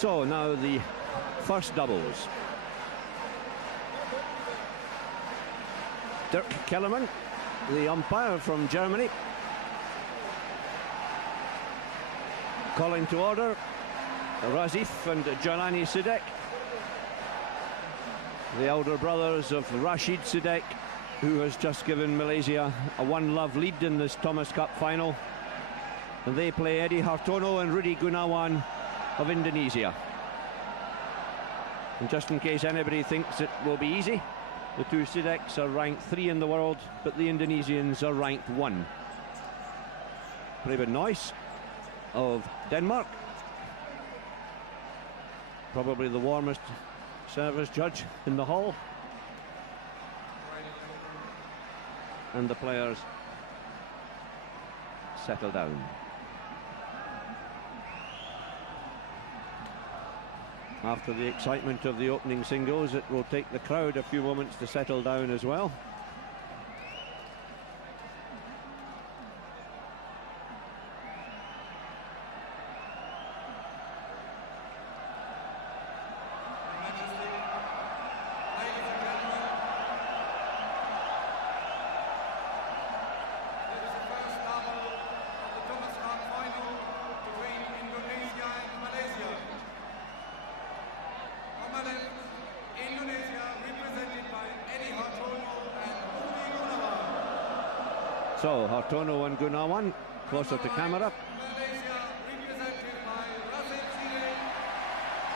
So now the first doubles. Dirk Kellerman, the umpire from Germany, calling to order Razif and Jalani Sidek, the elder brothers of Rashid Sidek, who has just given Malaysia a 1-love lead in this Thomas Cup final. And they play E.Hartono and R.Gunawan of Indonesia. And just in case anybody thinks it will be easy, the two Sideks are ranked 3 in the world, but the Indonesians are ranked 1. Preben Noyce of Denmark, probably the warmest service judge in the hall. And the players settle down. After the excitement of the opening singles, it will take the crowd a few moments to settle down as well. So, Hartono and Gunawan closer to camera. Malaysia, represented by Razif, Sidek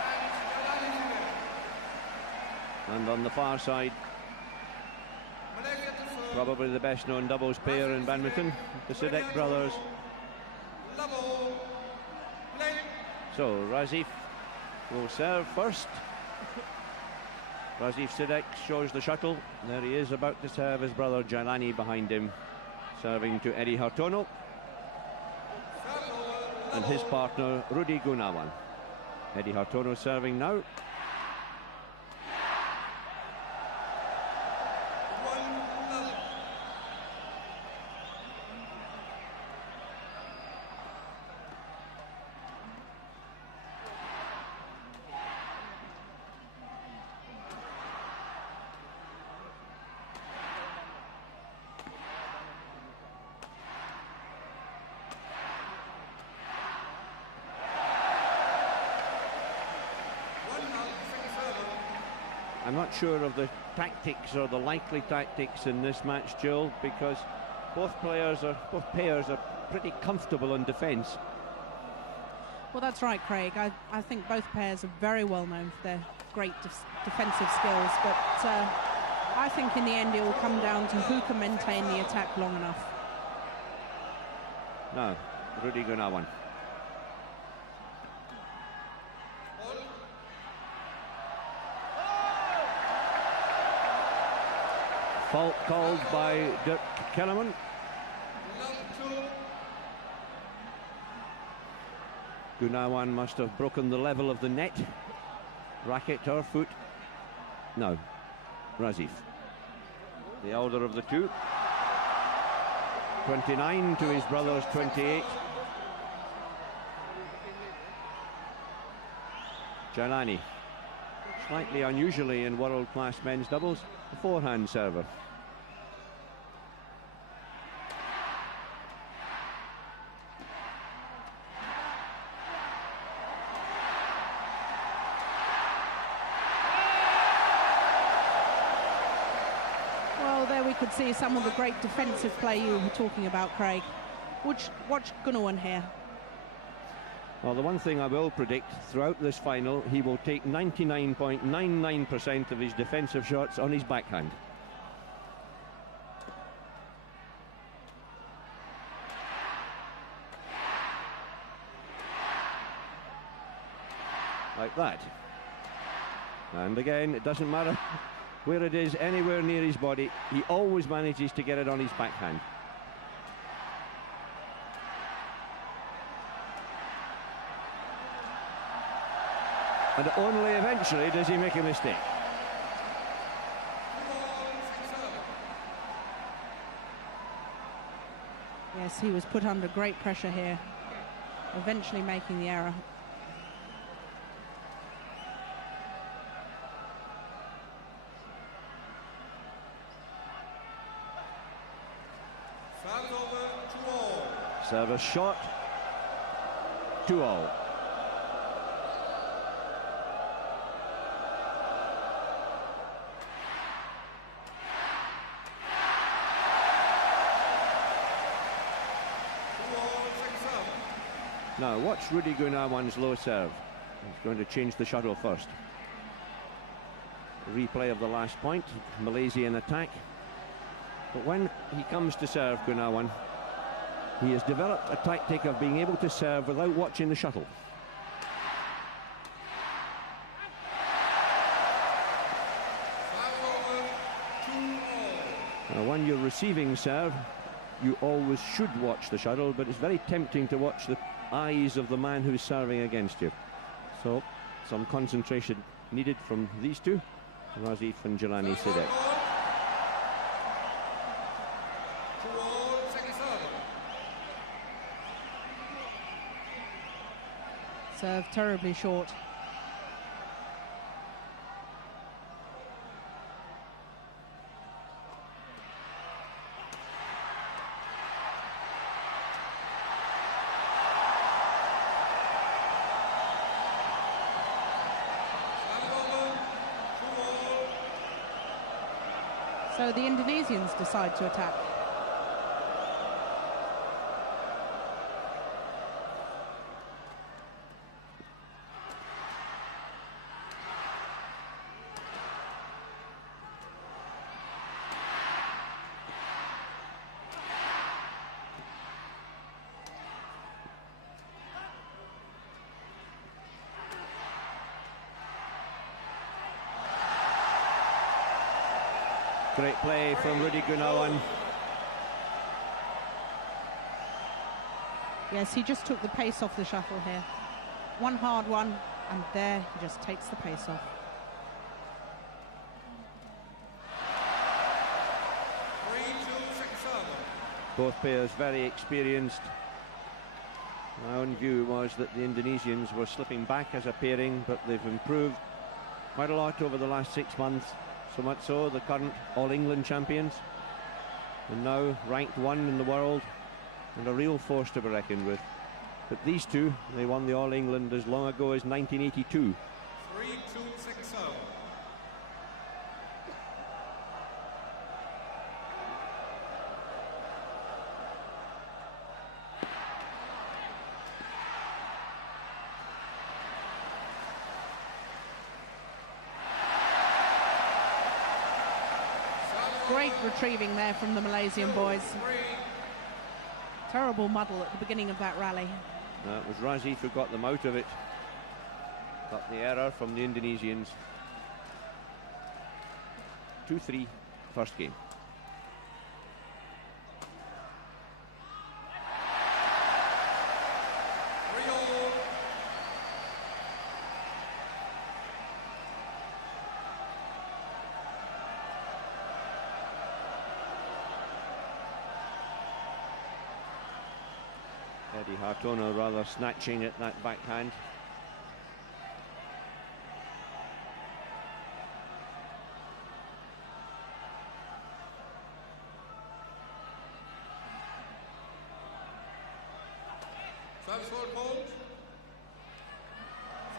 and Jalani. And on the far side, probably the best known doubles pair in badminton, the Sidek brothers. So, Razif will serve first. Razif Sidek shows the shuttle. There he is, about to serve his brother Jalani behind him. Serving to E.Hartono and his partner R.Gunawan. E.Hartono serving now. I'm not sure of the tactics or the likely tactics in this match, Jill, because both pairs are pretty comfortable in defence. Well, that's right, Craig. I think both pairs are very well known for their great defensive skills, but I think in the end it will come down to who can maintain the attack long enough. Now, R.Gunawan. Fault called by Dirk Kellerman. Gunawan must have broken the level of the net. Racket or foot? No. Razif, the elder of the two. 29 to his brother's 28. Jalani, slightly unusually in world-class men's doubles, a forehand server. Could see some of the great defensive play you were talking about, Craig. Watch Gunawan here. Well, the one thing I will predict throughout this final, he will take 99.99% of his defensive shots on his backhand. Like that. And again, it doesn't matter where it is, anywhere near his body, he always manages to get it on his backhand. And only eventually does he make a mistake. Yes, he was put under great pressure here, eventually making the error. Service shot. 2-all. Now watch R.Gunawan's low serve. He's going to change the shuttle first. Replay of the last point. Malaysia in attack. But when he comes to serve, Gunawan, he has developed a tactic of being able to serve without watching the shuttle. Now, when you're receiving serve, you always should watch the shuttle, but it's very tempting to watch the eyes of the man who's serving against you. So, some concentration needed from these two, Razif and Jalani Sidek. Serve terribly short. So the Indonesians decide to attack. Great play from R.Gunawan. Yes, he just took the pace off the shuttle here. One hard one, and there he just takes the pace off. Both players very experienced. My own view was that the Indonesians were slipping back as a pairing, but they've improved quite a lot over the last 6 months. So much so, the current All-England champions, and now ranked 1 in the world, and a real force to be reckoned with. But these two, they won the All-England as long ago as 1982. 3-2-6-0. Great retrieving there from the Malaysian boys. Terrible muddle at the beginning of that rally. It was Razif who got them out of it. Got the error from the Indonesians. 2-3, first game. E.Hartono rather snatching at that backhand. Service hold.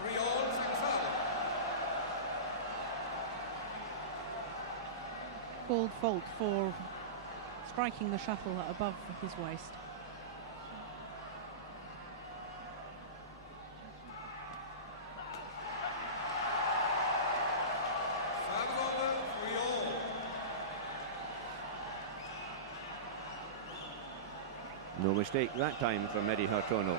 3-all, 6-0. Called fault for striking the shuttle above his waist. No mistake that time from E.Hartono.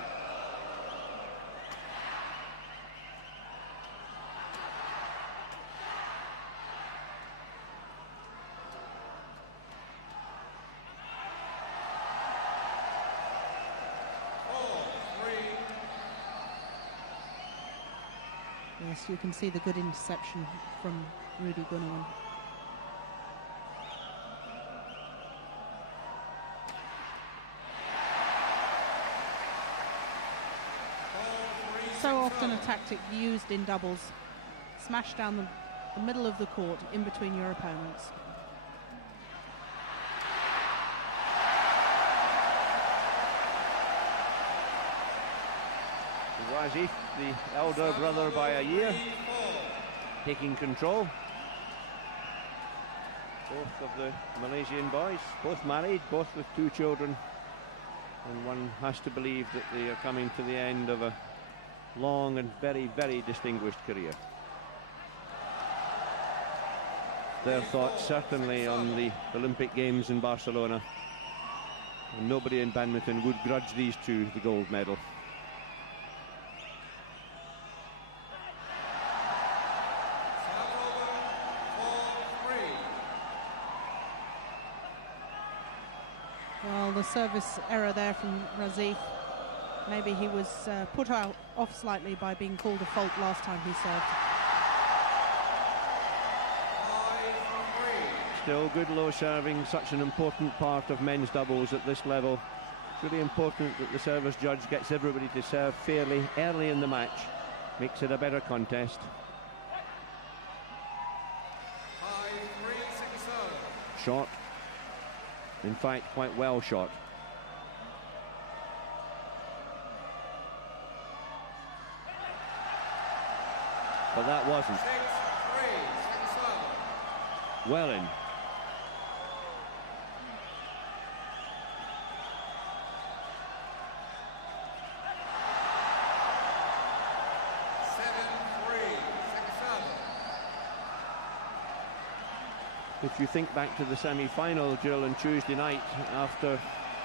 Yes, you can see the good interception from R.Gunawan. So often a tactic used in doubles. Smash down the middle of the court in between your opponents. Razif, the elder brother by a year, taking control. Both of the Malaysian boys, both married, both with 2 children, and one has to believe that they are coming to the end of a long and very, very distinguished career. Their thoughts certainly on the Olympic Games in Barcelona, and nobody in badminton would grudge these 2 the gold medal. Well, the service error there from Razif. Maybe he was put off slightly by being called a fault last time he served. Still good low serving, such an important part of men's doubles at this level. It's really important that the service judge gets everybody to serve fairly early in the match. Makes it a better contest. Shot. In fact, quite well shot. But that wasn't. Well in. If you think back to the semi-final, Jill, on Tuesday night, after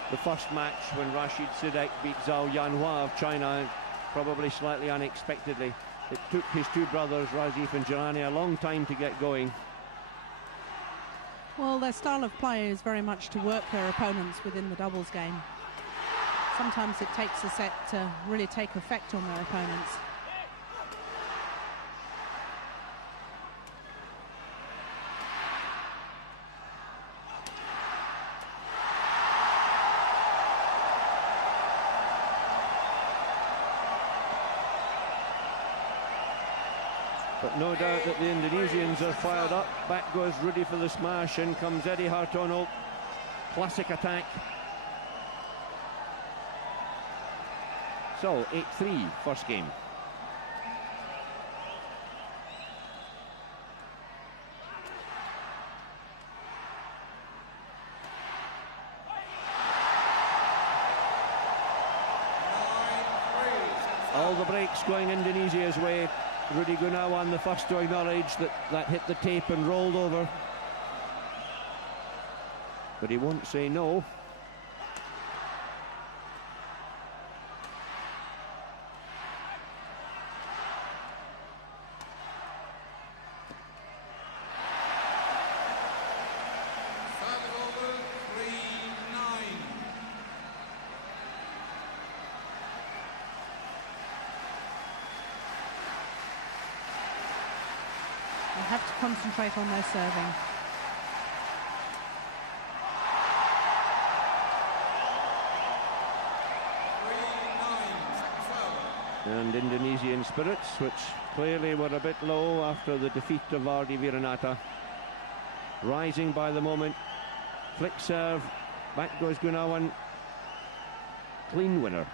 the first match when Rashid Sidek beat Zhao Yanhua of China, probably slightly unexpectedly, it took his 2 brothers, Razif and Jalani, a long time to get going. Well, their style of play is very much to work their opponents within the doubles game. Sometimes it takes a set to really take effect on their opponents. But no doubt that the Indonesians are fired up. Back goes Rudy for the smash. In comes E.Hartono. Classic attack. So, 8-3, first game. All the breaks going Indonesia's way. R.Gunawan the first to acknowledge that that hit the tape and rolled over. But he won't say no. They have to concentrate on their serving. And Indonesian spirits, which clearly were a bit low after the defeat of Ardi Viranata, rising by the moment. Flick serve, back goes Gunawan. Clean winner.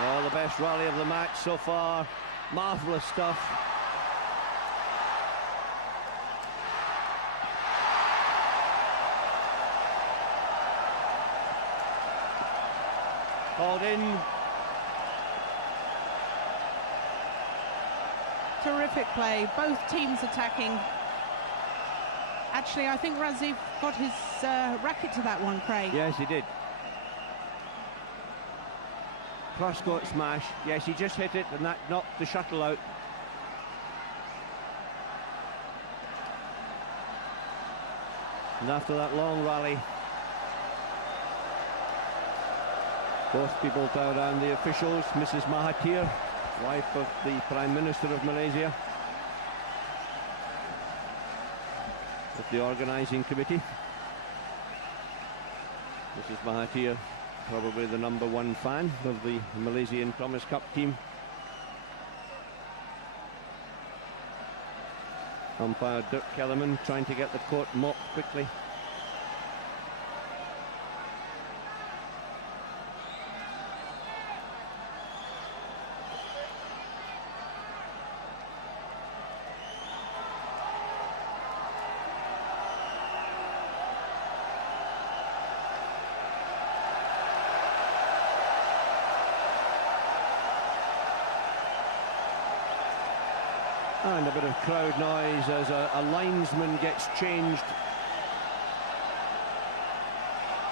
Oh, the best rally of the match so far. Marvellous stuff. Called in. Terrific play, both teams attacking. Actually, I think Razif got his racket to that one, Craig. Yes, he did. Cross-court smash. Yes, he just hit it and that knocked the shuttle out. And after that long rally, both people around the officials, Mrs. Mahathir wife of the Prime Minister of Malaysia, with the organising committee. Mrs. Mahathir, probably the #1 fan of the Malaysian Thomas Cup team. Umpire Dirk Kellerman trying to get the court mopped quickly. And a bit of crowd noise as a linesman gets changed.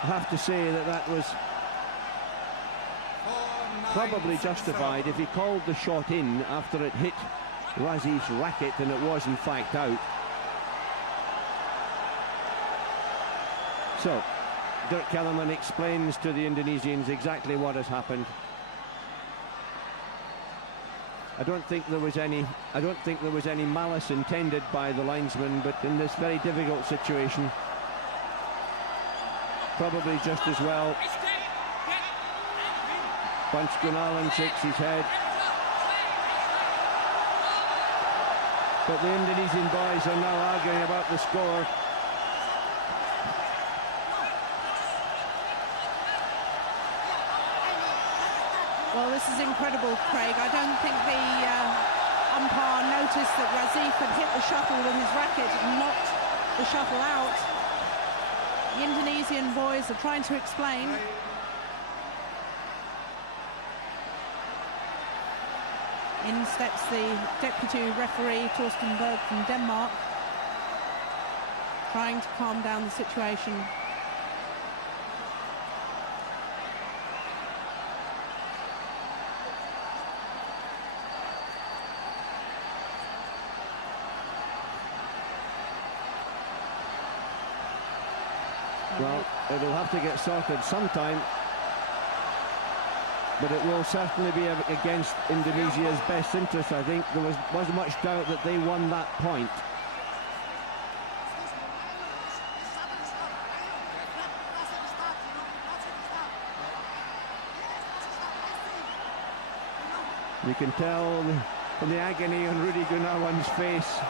I have to say that was probably justified if he called the shot in after it hit Razif's racket, and it was in fact out. So Dirk Kellerman explains to the Indonesians exactly what has happened. I don't think there was any malice intended by the linesman, but in this very difficult situation, probably just as well. R.Gunawan shakes his head. But the Indonesian boys are now arguing about the score. Well, this is incredible, Craig. I don't think the umpire noticed that Razif had hit the shuttle with his racket and knocked the shuttle out. The Indonesian boys are trying to explain. In steps the deputy referee, Torsten Berg from Denmark, trying to calm down the situation. Well, it'll have to get sorted sometime, but it will certainly be against Indonesia's best interest. I think there wasn't much doubt that they won that point. You can tell from the agony on R.Gunawan's face.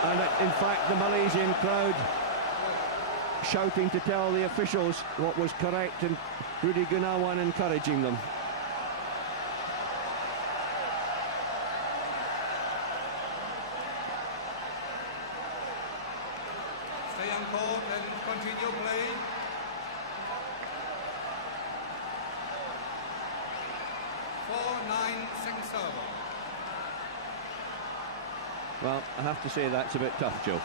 And in fact, the Malaysian crowd shouting to tell the officials what was correct, and R.Gunawan encouraging them. Stay on court and continue playing. Well, I have to say that's a bit tough, Joe.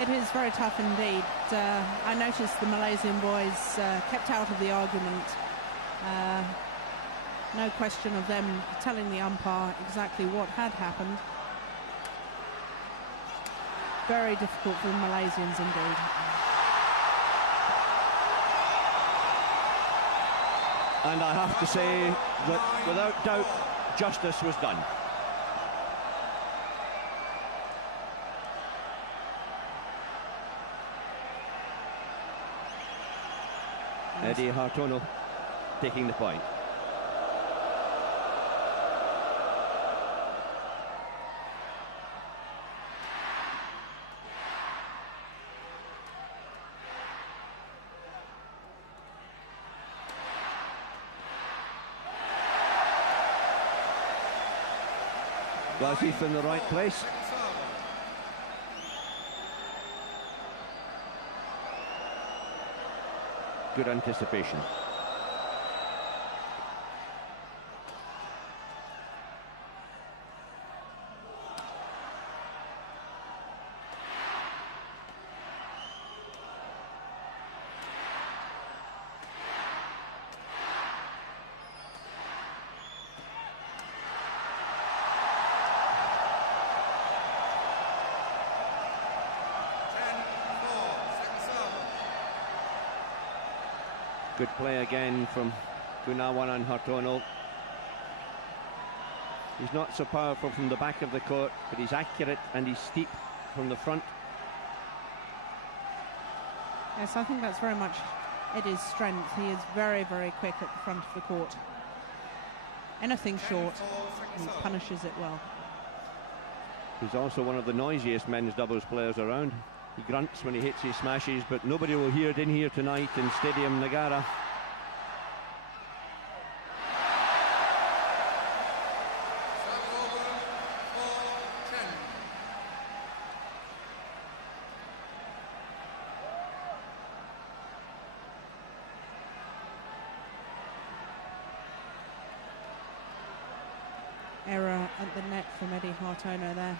It is very tough indeed. I noticed the Malaysian boys kept out of the argument. No question of them telling the umpire exactly what had happened. Very difficult for the Malaysians indeed. And I have to say that without doubt, justice was done. E.Hartono taking the point. Razif in the right place. Good anticipation. Good play again from Gunawan and Hartono. He's not so powerful from the back of the court, but he's accurate and he's steep from the front. Yes, I think that's very much Eddie's strength. He is very, very quick at the front of the court. Anything short, he punishes it well. He's also one of the noisiest men's doubles players around. He grunts when he hits his smashes, but nobody will hear it in here tonight in Stadium Nagara. Error at the net from E.Hartono there.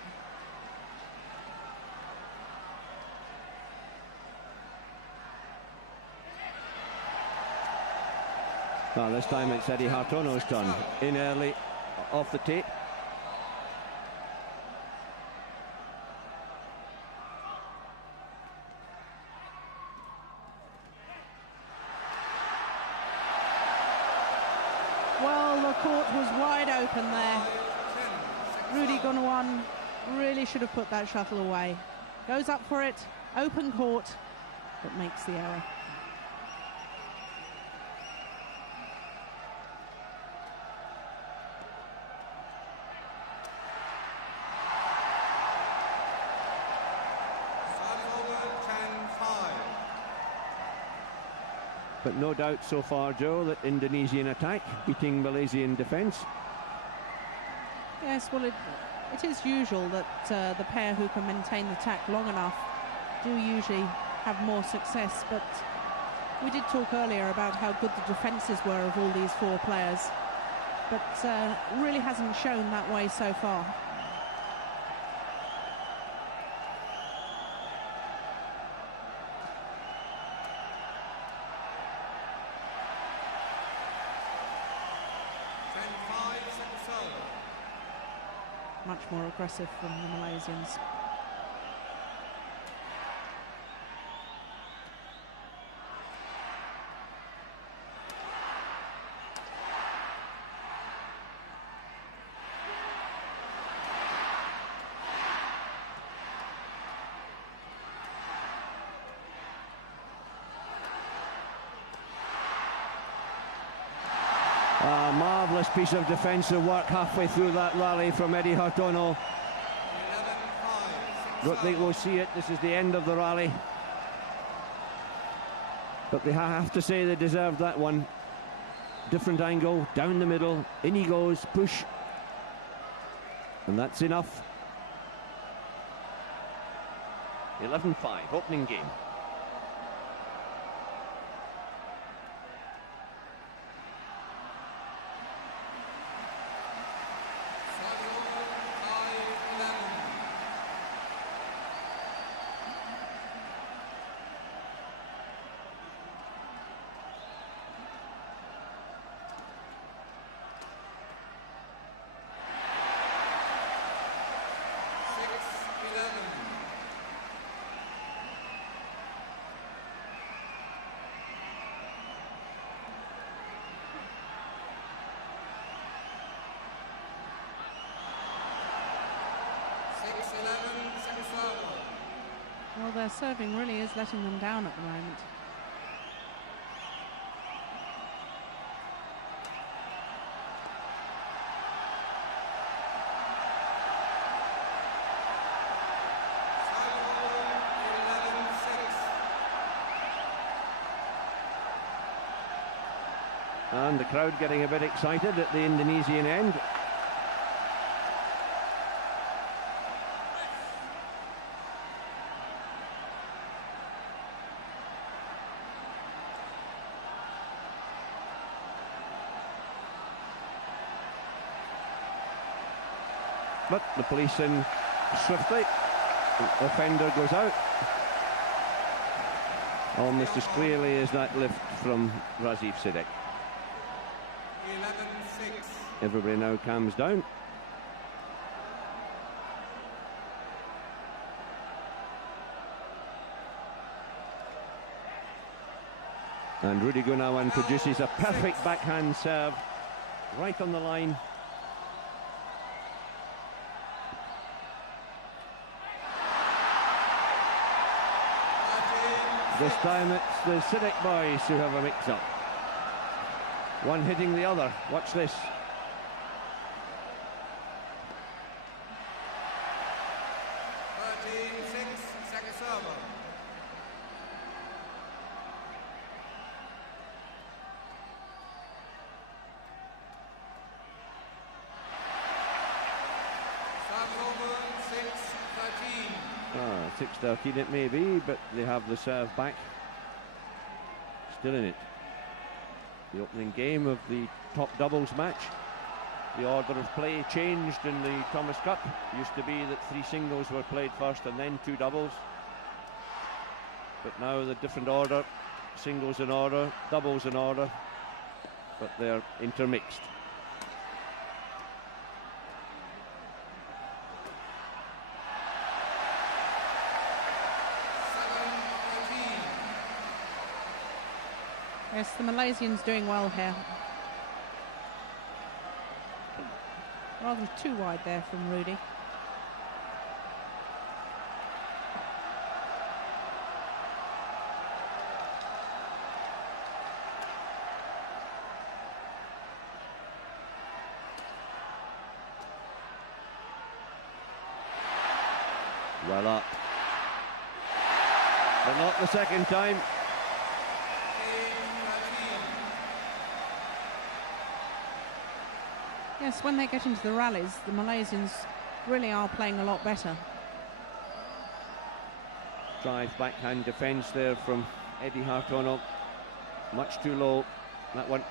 Well, this time it's E.Hartono's turn. In early, off the tape. Well, the court was wide open there. R.Gunawan really should have put that shuttle away. Goes up for it, open court, but makes the error. But no doubt so far, Joe, that Indonesian attack beating Malaysian defence. Yes, well, it is usual that the pair who can maintain the attack long enough do usually have more success, but we did talk earlier about how good the defences were of all these four players, but really hasn't shown that way so far. Much more aggressive from the Malaysians. A marvellous piece of defensive work halfway through that rally from E.Hartono. Don't think we'll see it. This is the end of the rally. But they have to say they deserved that one. Different angle, down the middle, in he goes, push. And that's enough. 11-5, opening game. Well, their serving really is letting them down at the moment. And the crowd getting a bit excited at the Indonesian end. But the police in swiftly. The offender goes out. Almost as clearly as that lift from Razif Sidek. 11-6. Everybody now calms down. And R.Gunawan produces a perfect backhand serve, right on the line. This time it's the Sidek boys who have a mix-up. One hitting the other. Watch this. Ah, 6-13 it may be, but they have the serve back. Still in it. The opening game of the top doubles match. The order of play changed in the Thomas Cup. It used to be that 3 singles were played first and then 2 doubles. But now the different order, singles in order, doubles in order, but they're intermixed. Yes, the Malaysians doing well here. Rather too wide there from Rudy. Well up. But not the second time. Yes, when they get into the rallies, the Malaysians really are playing a lot better. Drive backhand defence there from E.Hartono. Much too low, that one.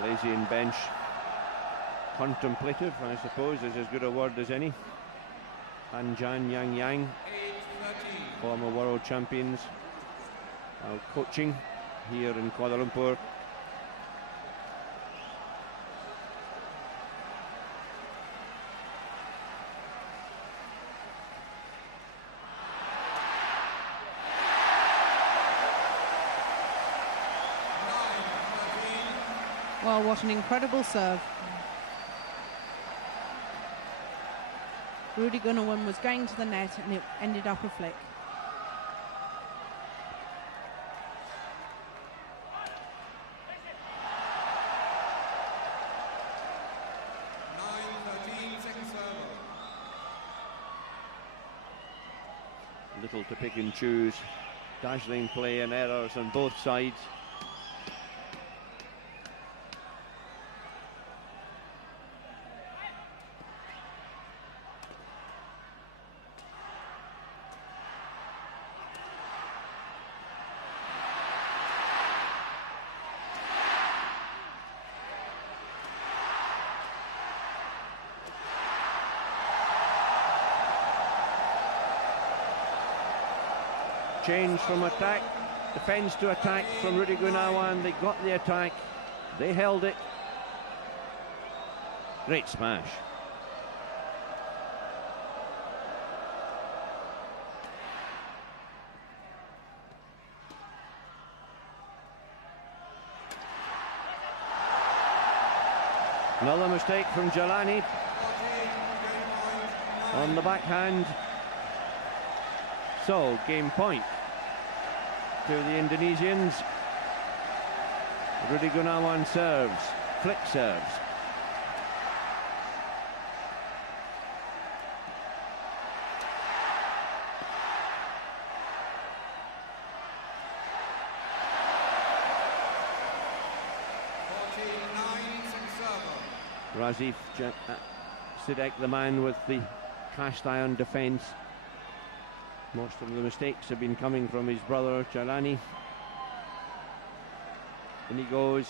Malaysian bench contemplative, I suppose, is as good a word as any. Anjan Yang, former world champions, now coaching here in Kuala Lumpur. Well, what an incredible serve. R.Gunawan was going to the net and it ended up a flick. Little to pick and choose. Dazzling play and errors on both sides. Change from attack, defence to attack from R.Gunawan. They got the attack, they held it. Great smash. Another mistake from Jalani on the backhand. So, game point to the Indonesians. R.Gunawan serves, flick serves. Razif, Sidek, the man with the cast iron defence. Most of the mistakes have been coming from his brother Jalani. And he goes.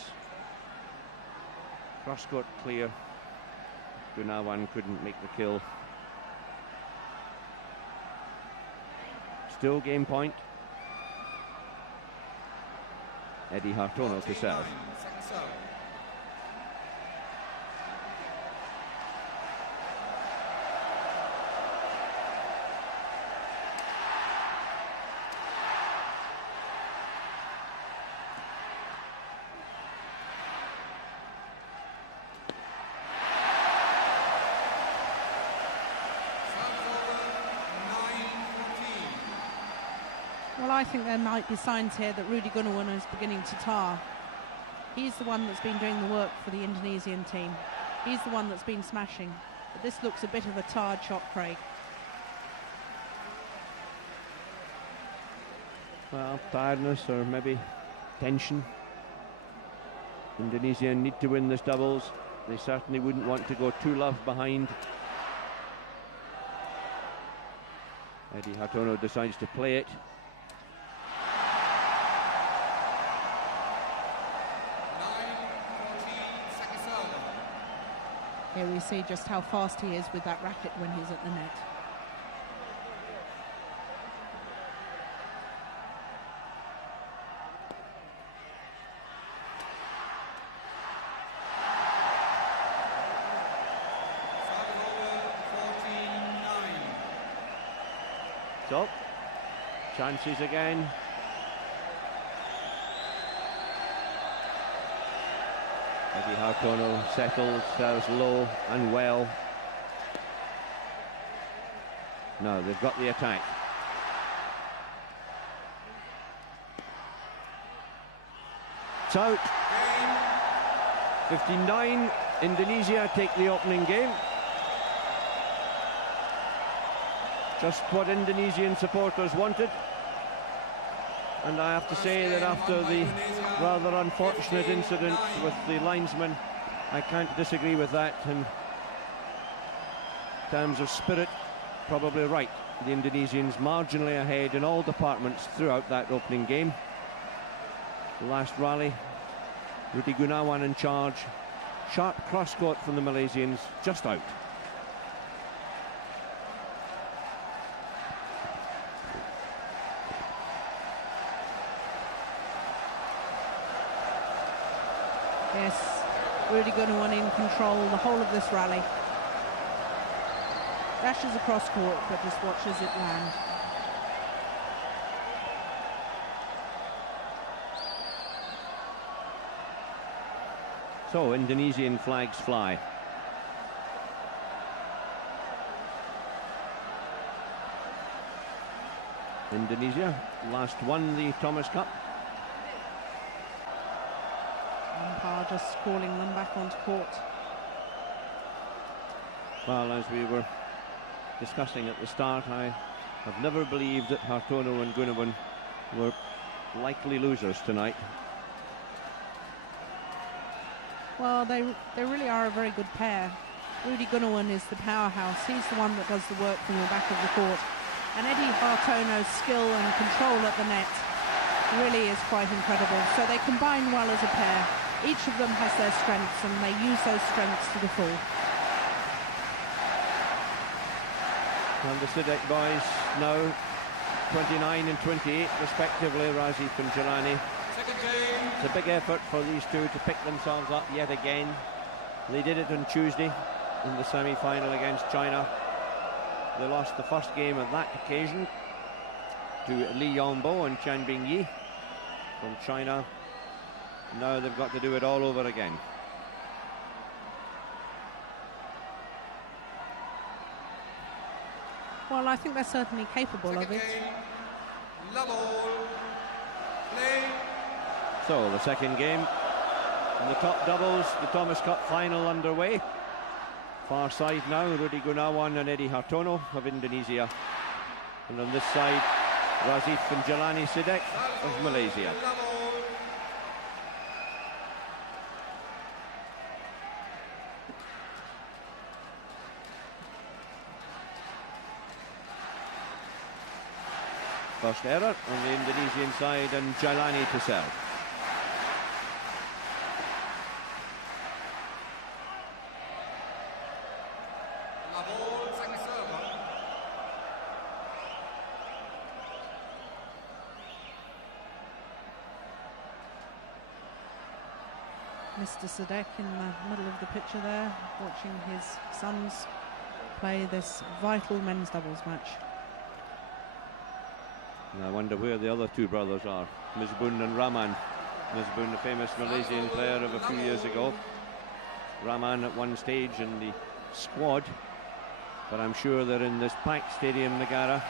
Cross court clear. R.Gunawan couldn't make the kill. Still game point. E.Hartono to serve. I think there might be signs here that R.Gunawan is beginning to tire. He's the one that's been doing the work for the Indonesian team. He's the one that's been smashing. But this looks a bit of a tired shot, Craig. Well, tiredness or maybe tension. Indonesia need to win this doubles. They certainly wouldn't want to go 2-love behind. E.Hartono decides to play it. Here we see just how fast he is with that racket when he's at the net. So, chances again. E.Hartono settles, serves low and well. No, they've got the attack. It's out. 59, Indonesia take the opening game. Just what Indonesian supporters wanted. And I have to say that after the rather unfortunate incident with the linesman, I can't disagree with that. In terms of spirit, probably right. The Indonesians marginally ahead in all departments throughout that opening game. The last rally, R.Gunawan in charge. Sharp cross-court from the Malaysians, just out. Yes, R.Gunawan in control the whole of this rally. Dashes across court, but just watches it land. So, Indonesian flags fly. Indonesia last won the Thomas Cup. Umpire just calling them back onto court. Well, as we were discussing at the start, I have never believed that Hartono and Gunawan were likely losers tonight. Well, they really are a very good pair. R.Gunawan is the powerhouse. He's the one that does the work from the back of the court. And E.Hartono's skill and control at the net really is quite incredible. So they combine well as a pair. Each of them has their strengths, and they use those strengths to the full. And the Sidek boys now 29 and 28 respectively, Razif and Jalani. It's a big effort for these two to pick themselves up yet again. They did it on Tuesday in the semi-final against China. They lost the first game of that occasion to Li Yongbo and Chen Bingyi from China. Now they've got to do it all over again. Well, I think they're certainly capable of it. So the second game in the top doubles, the Thomas Cup final underway. Far side now, R.Gunawan and E.Hartono of Indonesia. And on this side, Razif and Jalani Sidek of Malaysia. First error on the Indonesian side, and Jalani to serve. Mr. Sidek in the middle of the picture there, watching his sons play this vital men's doubles match. And I wonder where the other two brothers are, Misbun and Rahman. Misbun, the famous Malaysian player of a few years ago. Rahman at one stage in the squad, but I'm sure they're in this packed stadium, Negara.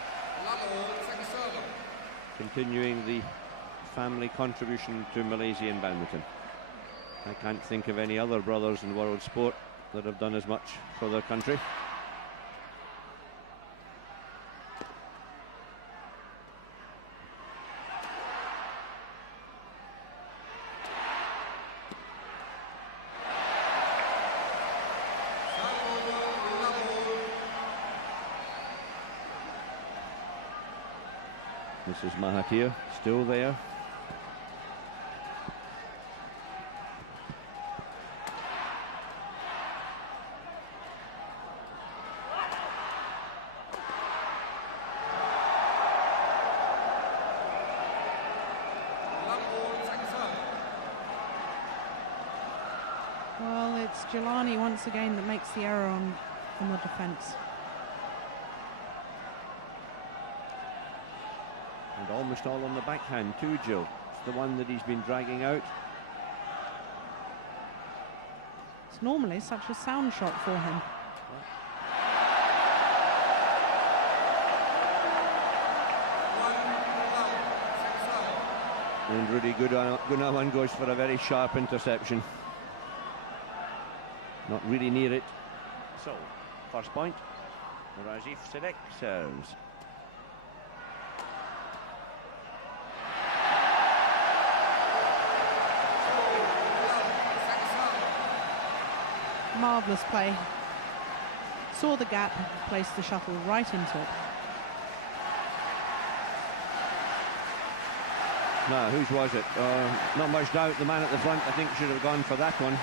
continuing the family contribution to Malaysian badminton. I can't think of any other brothers in world sport that have done as much for their country. This is Mahathir, still there. Well, it's Jalani once again that makes the error on the defence. And almost all on the backhand too, Jill. It's the one that he's been dragging out. It's normally such a sound shot for him. And R.Gunawan goes for a very sharp interception. Not really near it. So, first point. Razif Sidek serves. Marvellous play. Saw the gap, placed the shuttle right into it. Now, whose was it? Not much doubt, the man at the front, I think, should have gone for that one.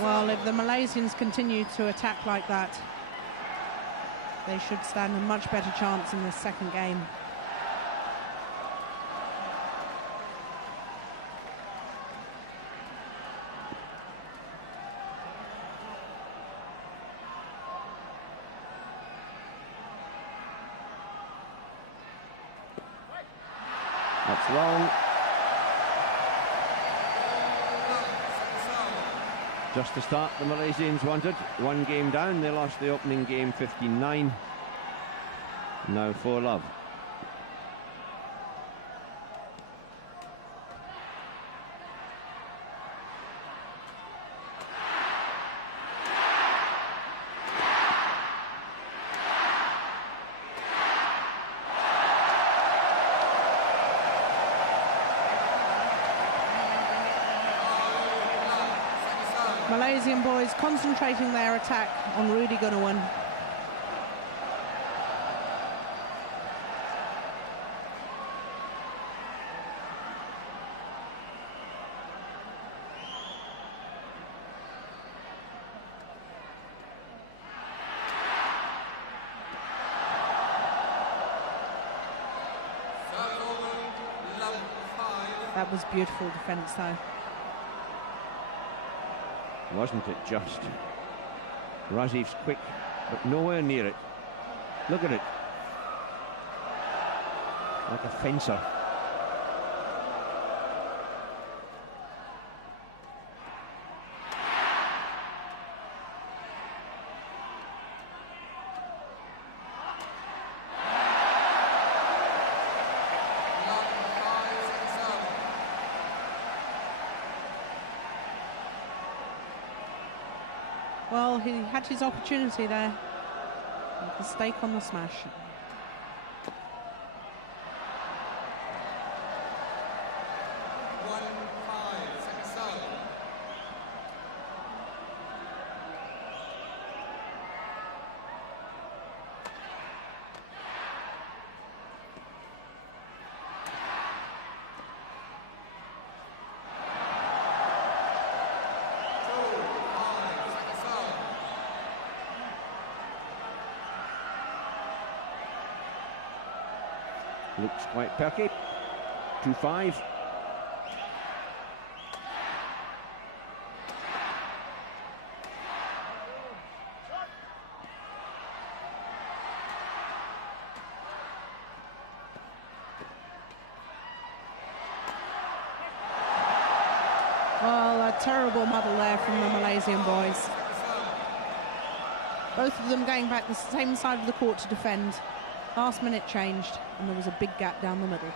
Well, if the Malaysians continue to attack like that, they should stand a much better chance in the second game. That's wrong. Just to start, the Malaysians wanted. One game down, they lost the opening game 15-9. Now 4-love. Malaysian boys concentrating their attack on R.Gunawan. That was beautiful defence, though. Wasn't it just? Razif's quick, but nowhere near it. Look at it. Like a fencer. Well, he had his opportunity there. Mistake on the smash. Looks quite perky. 2-5. terrible muddle there from the Malaysian boys. Both of them going back the same side of the court to defend. Last minute changed, and there was a big gap down the middle.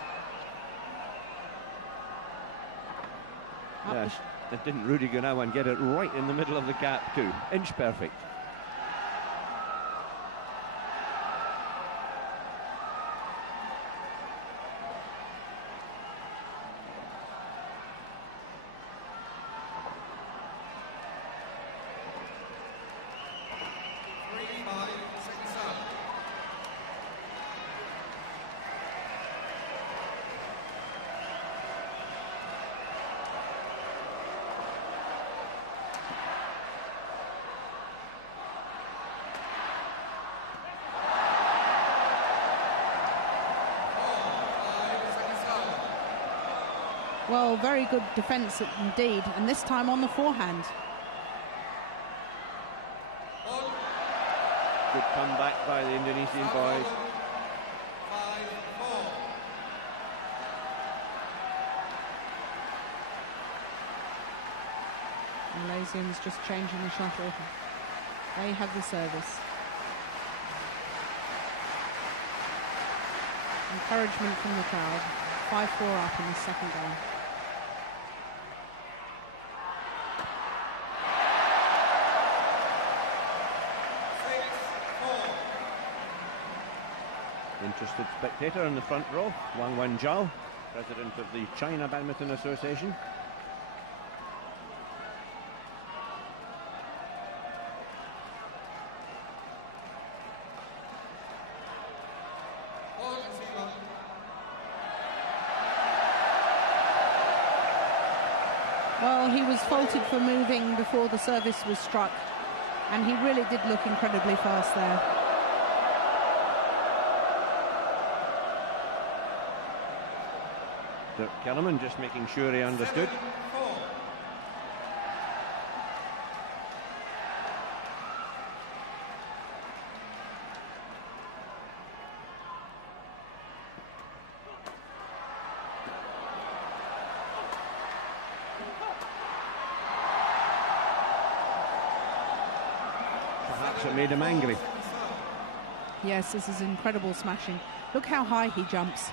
Yes, didn't R.Gunawan get it right in the middle of the gap too? Inch perfect. Well, very good defence indeed, and this time on the forehand. Good comeback by the Indonesian boys. Malaysians just changing the shuttle. They have the service. Encouragement from the crowd. 5-4 up in the second game. Interested spectator in the front row, Wang Wenzhou, president of the China Badminton Association. Well, he was faulted for moving before the service was struck, and he really did look incredibly fast there. Dirk Kellerman just making sure he understood. Perhaps it made him angry. Yes, this is incredible smashing. Look how high he jumps.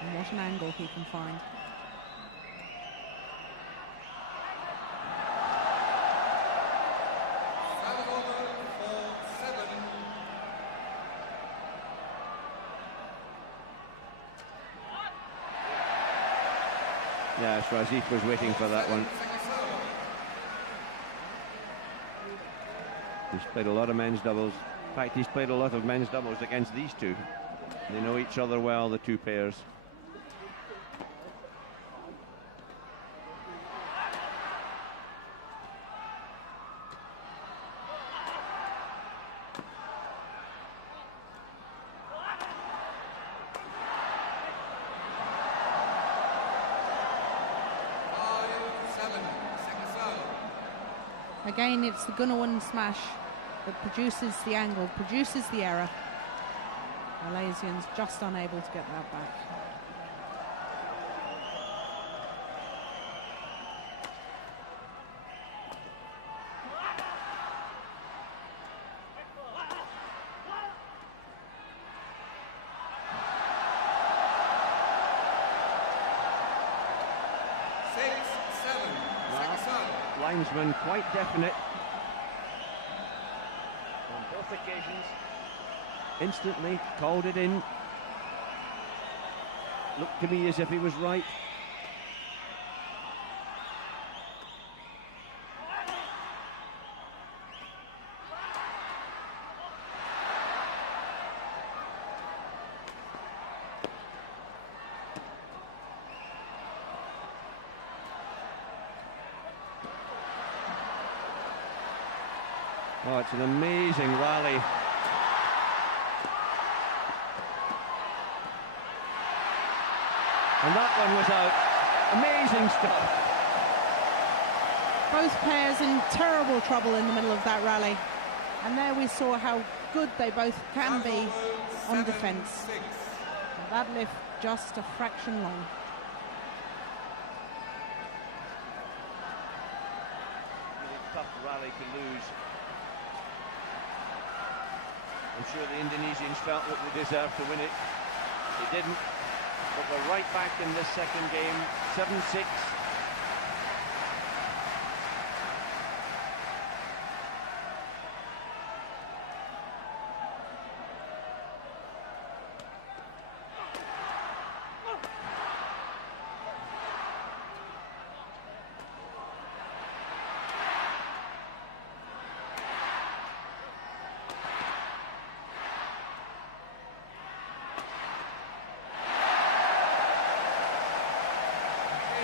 And what an angle he can find. Yes, Razif was waiting for that one. He's played a lot of men's doubles. In fact, he's played a lot of men's doubles against these two. They know each other well, the two pairs. Again, it's the Gunawan smash that produces the angle, produces the error. Malaysians just unable to get that back. Linesman quite definite on both occasions. Instantly called it in. Looked to me as if he was right. Oh, it's an amazing rally. And that one was out. Amazing stuff. Both pairs in terrible trouble in the middle of that rally. And there we saw how good they both can be on defence. That lift just a fraction long. to lose. I'm sure the Indonesians felt that they deserved to win it. They didn't, but we're right back in this second game, 7-6.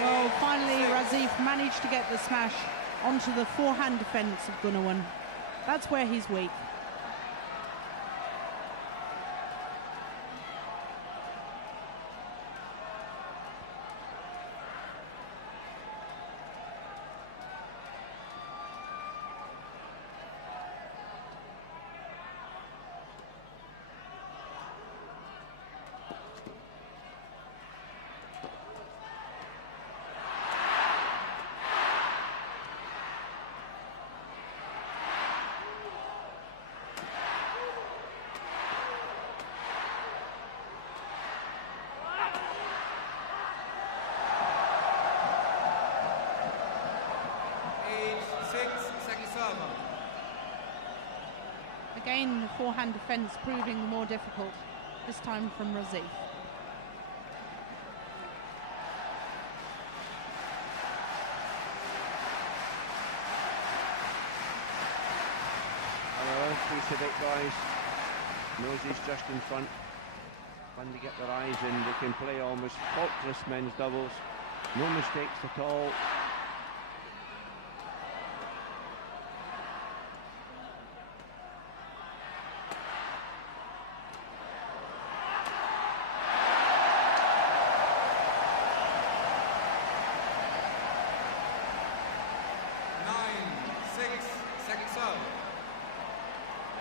Well, finally, Razif managed to get the smash onto the forehand defence of Gunawan. That's where he's weak. Again, the forehand defence proving the more difficult, this time from Razif. However, two Sidek guys knows he's just in front. When they get their eyes in, they can play almost faultless men's doubles. No mistakes at all.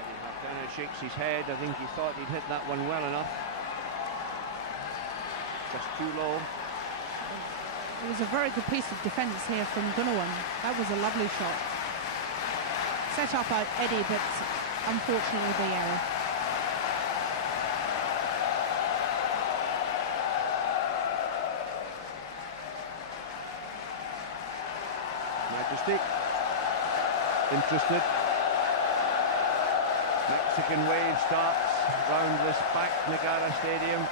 E.Hartono shakes his head. I think he thought he'd hit that one well enough. Just too low. It was a very good piece of defence here from Gunawan. That was a lovely shot. Set up by Eddie, but unfortunately the error. Majestic. Interested. Mexican wave starts round this back Nagara Stadium.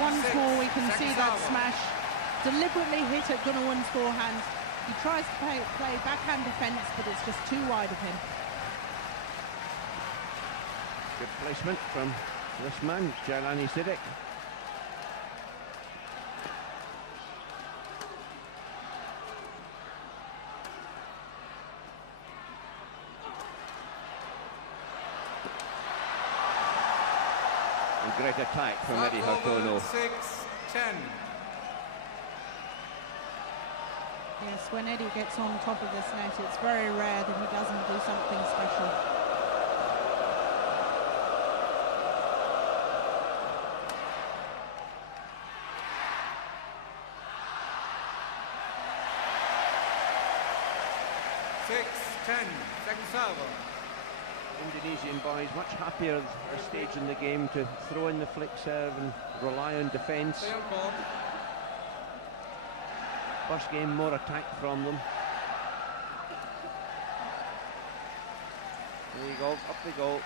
Once more we can see that smash deliberately hit at Gunawan's forehand. He tries to play backhand defence, but it's just too wide of him. Good placement from this man, Jalani Sidek. Great attack from E.Hartono. 6-10. Yes, when Eddie gets on top of this net, it's very rare that he doesn't do something special. Second server. Indonesian boys much happier at this stage in the game to throw in the flick serve and rely on defence. First game, more attack from them. There you go, up they go.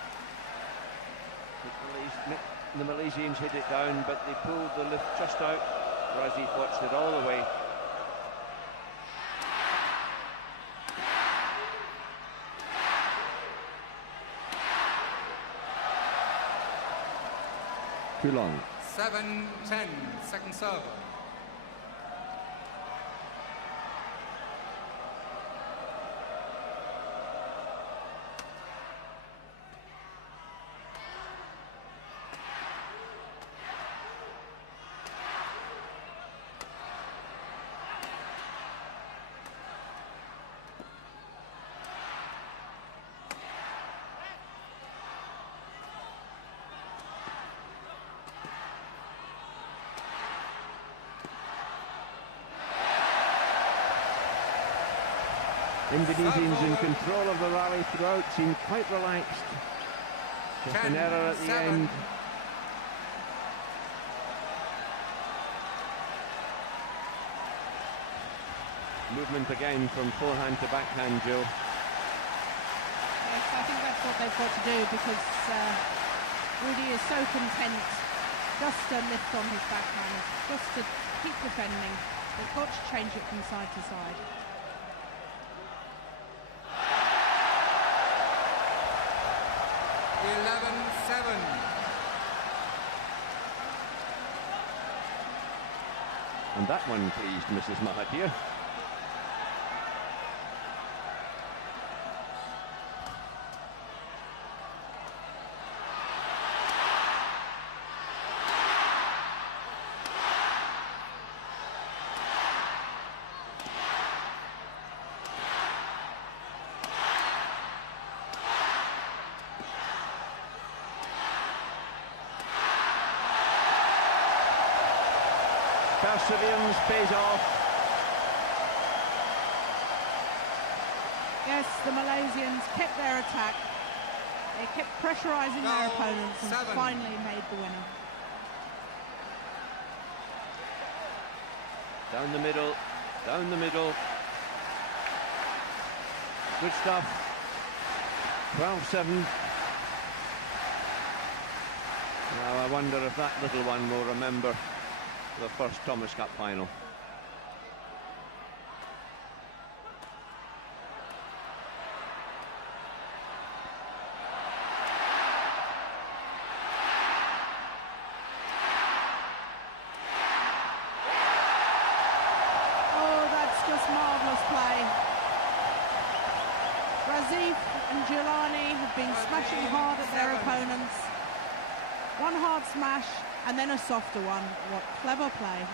The Malaysians hit it down, but they pulled the lift just out. Razif watched it all the way. too long. 7-10, second serve. Indonesians in control of the rally throughout, seem quite relaxed. Just an error at the end. Movement again from forehand to backhand, Joe. Yes, I think that's what they've got to do, because Rudy is so content just to lift on his backhand, just to keep defending. They've got to change it from side to side. And that one pleased Mrs. Mahathir. Perseverance pays off. Yes, the Malaysians kept their attack. They kept pressurising their opponents and finally made the winner. Down the middle, down the middle. Good stuff. 12-7. Now I wonder if that little one will remember the first Thomas Cup final. Oh, that's just marvellous play. Razif and Jalani have been smashing hard at their opponents. One hard smash and then a softer one. What clever play.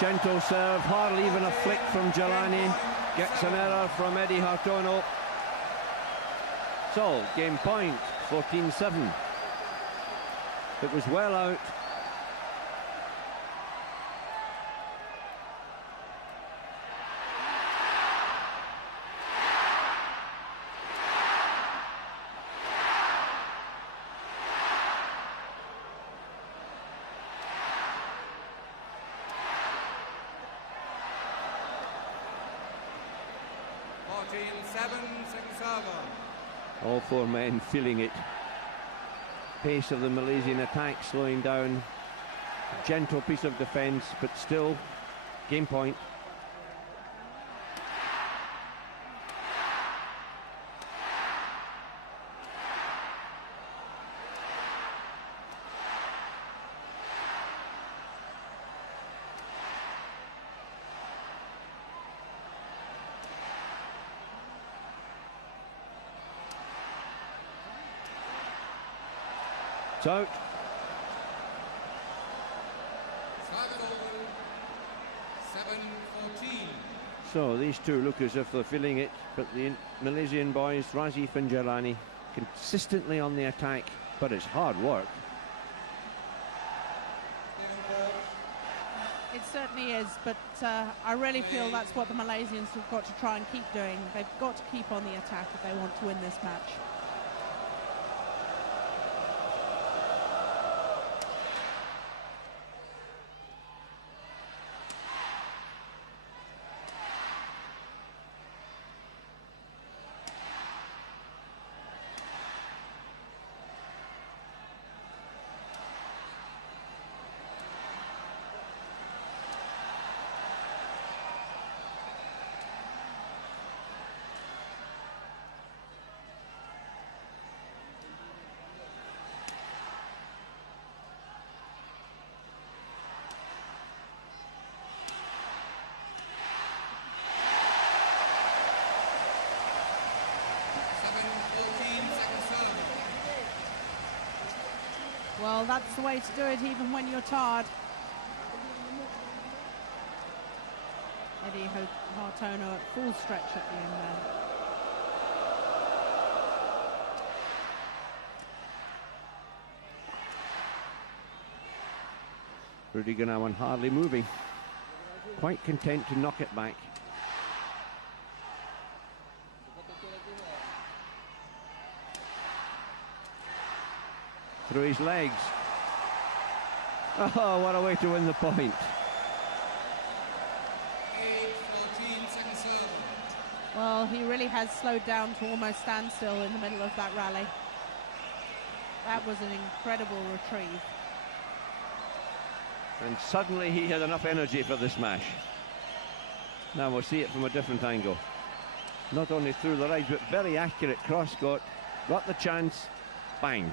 Gentle serve, hardly even a flick from Jalani. Gets an error from E.Hartono. So, game point, 14-7. It was well out. All four men feeling it. Pace of the Malaysian attack slowing down. Gentle piece of defence, but still game point. It's out. So these two look as if they're feeling it, but the Malaysian boys, Razif and Jalani, consistently on the attack, but it's hard work. It certainly is, but I really feel that's what the Malaysians have got to try and keep doing. They've got to keep on the attack if they want to win this match. Well, that's the way to do it, even when you're tired. E.Hartono at full stretch at the end there. R.Gunawan hardly moving, quite content to knock it back. Through his legs. Oh, what a way to win the point. 8-14, second serve. Well, he really has slowed down to almost standstill in the middle of that rally. That was an incredible retrieve. And suddenly he had enough energy for the smash. Now we'll see it from a different angle. Not only through the legs, but very accurate cross-court. Got the chance, bang.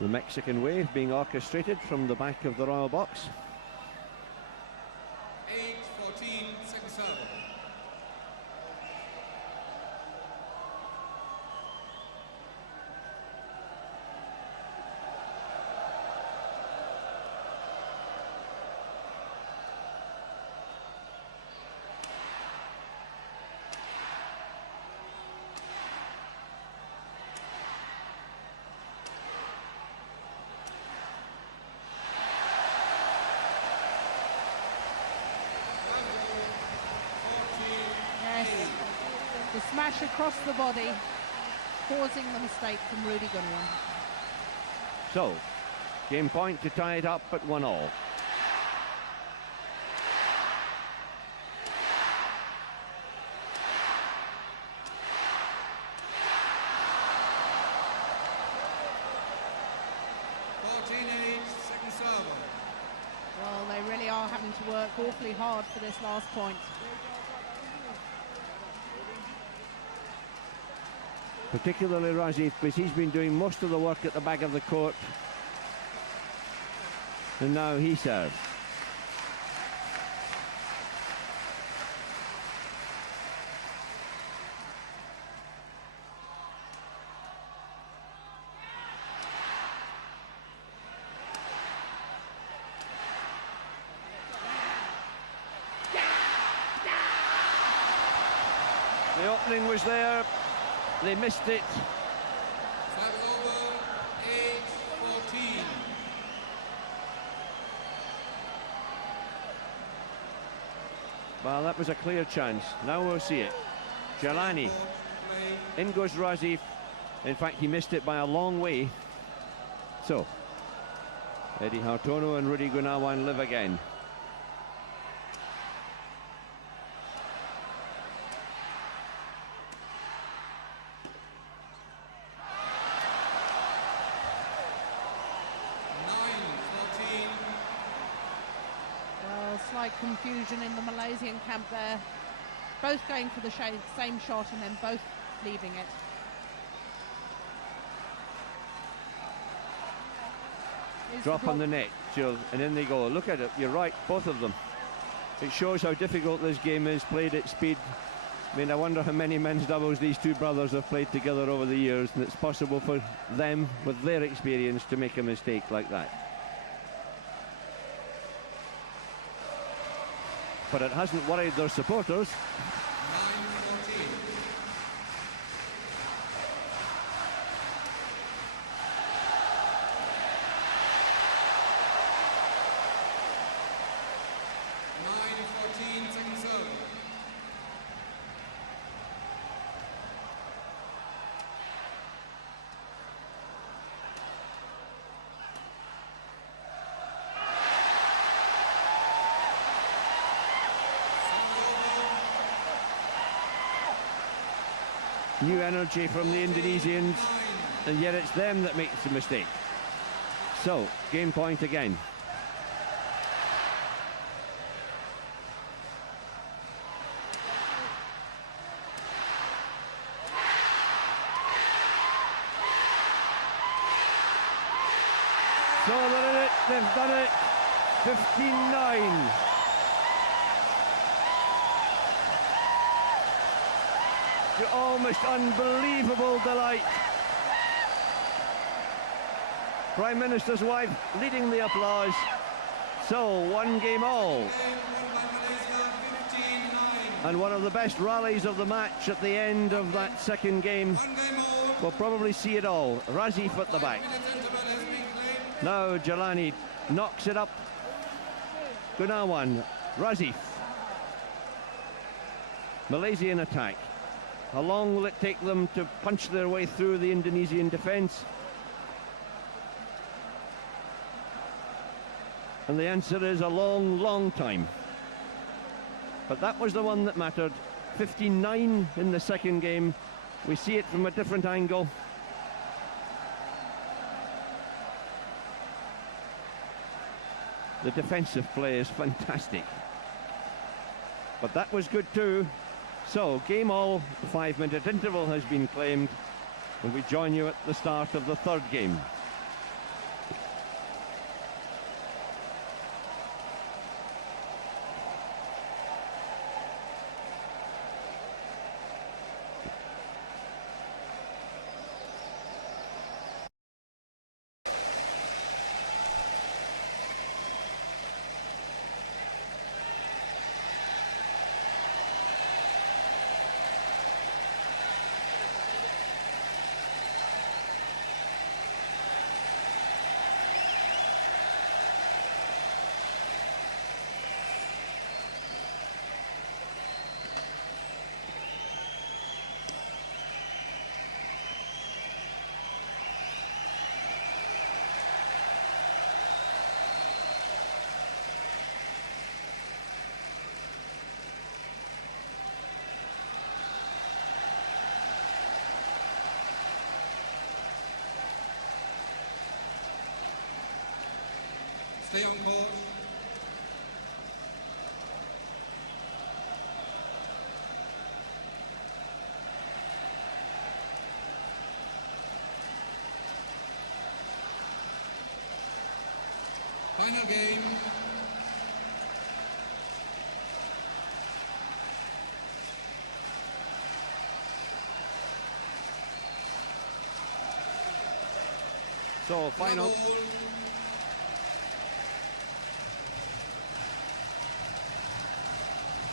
The Mexican wave being orchestrated from the back of the royal box. 8-14, second serve. The smash across the body, causing the mistake from R.Gunawan. So, game point to tie it up at 1-all. Well, they really are having to work awfully hard for this last point. Particularly Razif, because he's been doing most of the work at the back of the court. And now he serves. The opening was there. They missed it. Serve over, 8-14. Well, that was a clear chance. Now we'll see it. Jalani. In goes Razif. In fact, he missed it by a long way. So, E.Hartono and R.Gunawan live again. Slight confusion in the Malaysian camp there. Both going for the same shot and then both leaving it. Drop on the net, Jill, and in they go. Look at it, you're right, both of them. It shows how difficult this game is, played at speed. I mean, I wonder how many men's doubles these two brothers have played together over the years, and it's possible for them, with their experience, to make a mistake like that. But it hasn't worried their supporters. 9-14. Second serve. New energy from the Indonesians, and yet it's them that makes the mistake. So, game point again. So they're in it, they've done it. 15-9. To almost unbelievable delight. Prime Minister's wife leading the applause. So, one game all. And one of the best rallies of the match at the end of that second game. We'll probably see it all. Razif at the back. Now Jalani knocks it up. Gunawan, Razif. Malaysian attack. How long will it take them to punch their way through the Indonesian defence? And the answer is a long, long time. But that was the one that mattered. 15-9 in the second game. We see it from a different angle. The defensive play is fantastic. But that was good too. So, game all, the 5-minute interval has been claimed. And we join you at the start of the third game. Stay on court. Final game. So, final.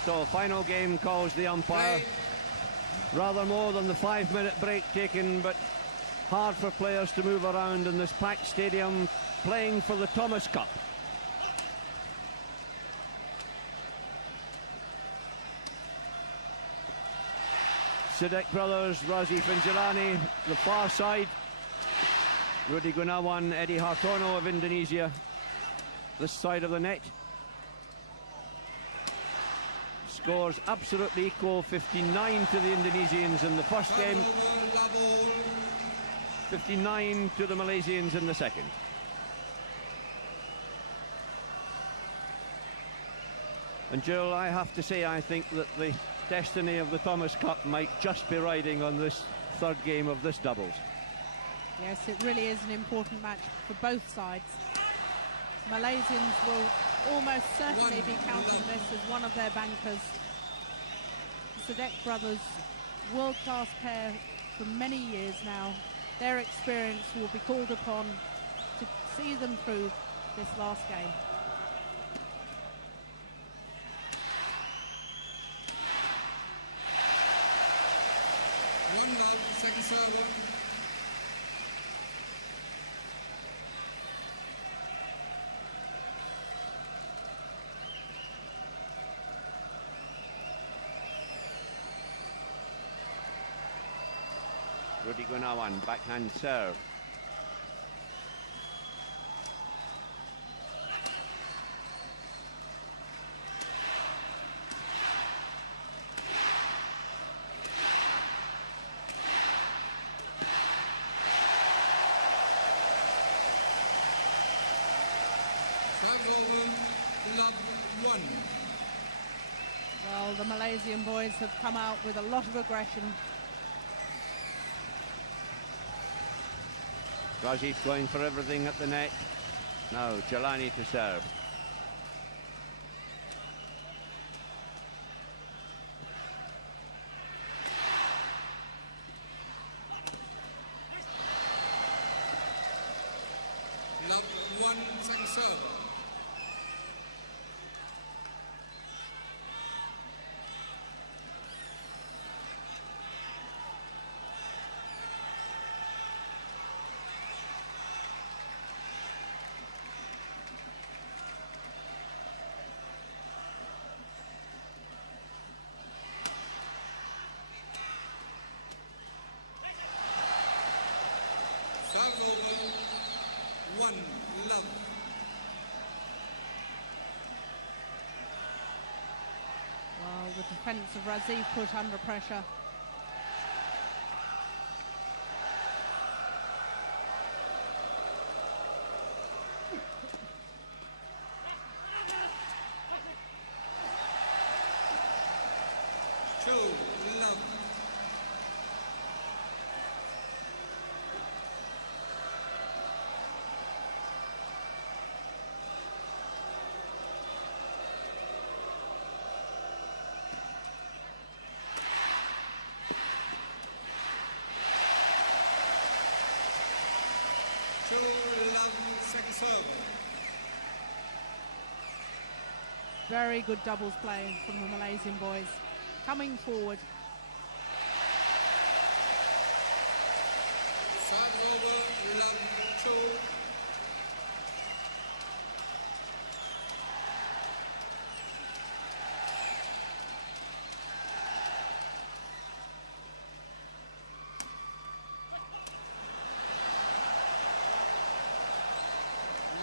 So, final game calls the umpire. Rather more than the 5-minute break taken, but hard for players to move around in this packed stadium playing for the Thomas Cup. Sidek brothers, Razif and Jalani, the far side. R.Gunawan, E.Hartono of Indonesia, this side of the net. Scores absolutely equal, 59 to the Indonesians in the first game, 59 to the Malaysians in the second. And Jill, I have to say, I think that the destiny of the Thomas Cup might just be riding on this third game of this doubles. Yes, it really is an important match for both sides. Malaysians will almost certainly be counting this as one of their bankers. The Sidek brothers, world-class pair for many years now. Their experience will be called upon to see them through this last game. Second serve. R.Gunawan, backhand serve. Well, the Malaysian boys have come out with a lot of aggression. Razif going for everything at the net. Now Jalani to serve. Love 1 second serve. Serve over 1 love. Well, the defence of Razif put under pressure. Two love. Two love second serve. Very good doubles play from the Malaysian boys. Coming forward. Serve over love 2.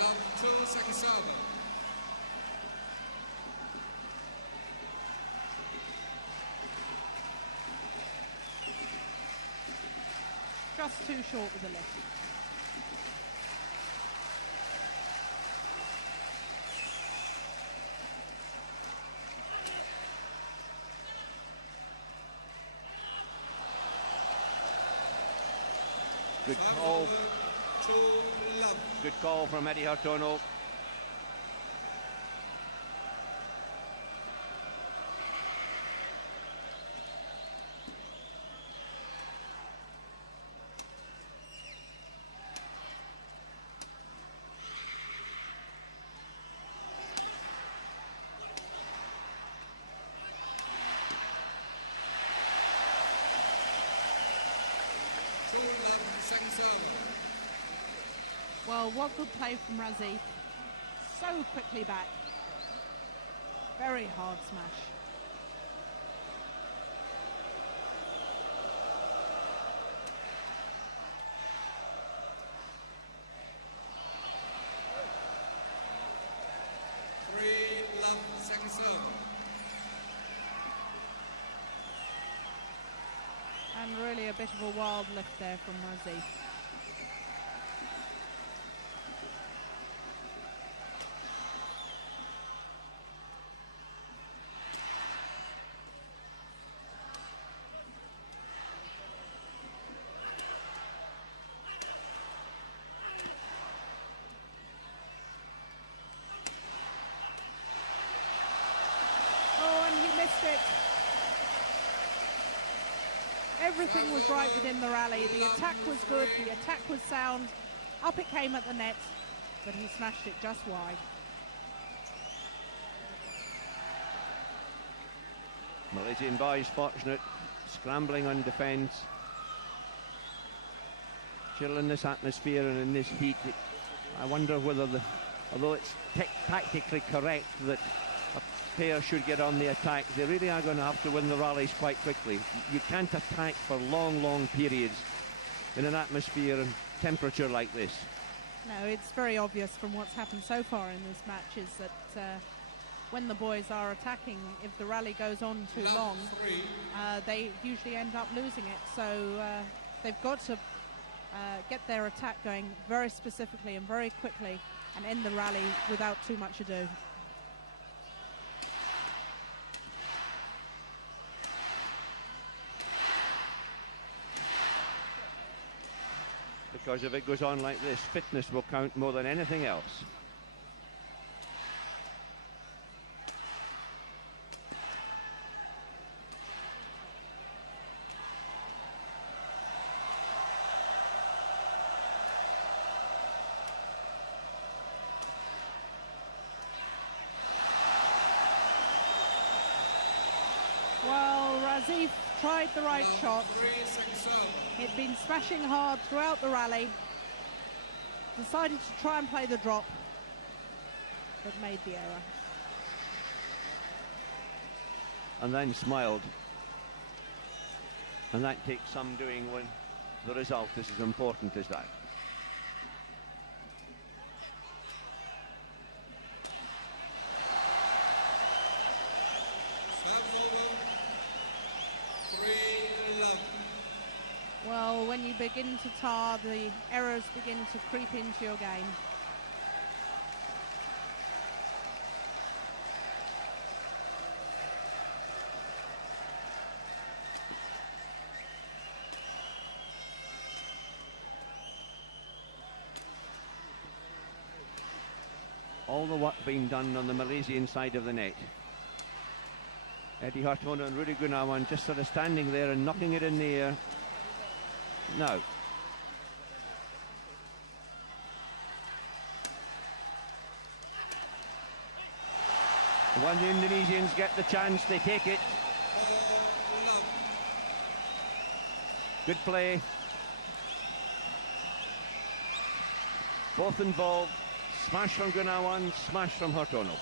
Love 2 second serve. Just too short with the lift. Good call. 2 love. Good call from E.Hartono. Second serve. Well, what good play from Razif. So quickly back. Very hard smash. Three love second serve. And really a bit of a wild lift there from Razif. Oh, and he missed it. Everything was right within the rally. The attack was good, the attack was sound. Up it came at the net, but he smashed it just wide. Malaysian boys fortunate, scrambling on defence. Still in this atmosphere and in this heat, I wonder whether, although it's tactically correct that a pair should get on the attack, they really are going to have to win the rallies quite quickly. You can't attack for long periods in an atmosphere and temperature like this. No, it's very obvious from what's happened so far in this match is that when the boys are attacking, if the rally goes on too long, they usually end up losing it. So they've got to get their attack going very specifically and very quickly and end the rally without too much ado. The because if it goes on like this, fitness will count more than anything else. Well, Razif tried the right shot. He'd been smashing hard throughout the rally. Decided to try and play the drop, but made the error. And then smiled. And that takes some doing when the result is as important as that. Well, when you begin to tar, the errors begin to creep into your game. All the work being done on the Malaysian side of the net. E.Hartono and R.Gunawan just sort of standing there and knocking it in the air. No. When the Indonesians get the chance, they take it. Good play. Both involved. Smash from Gunawan, smash from E.Hartono.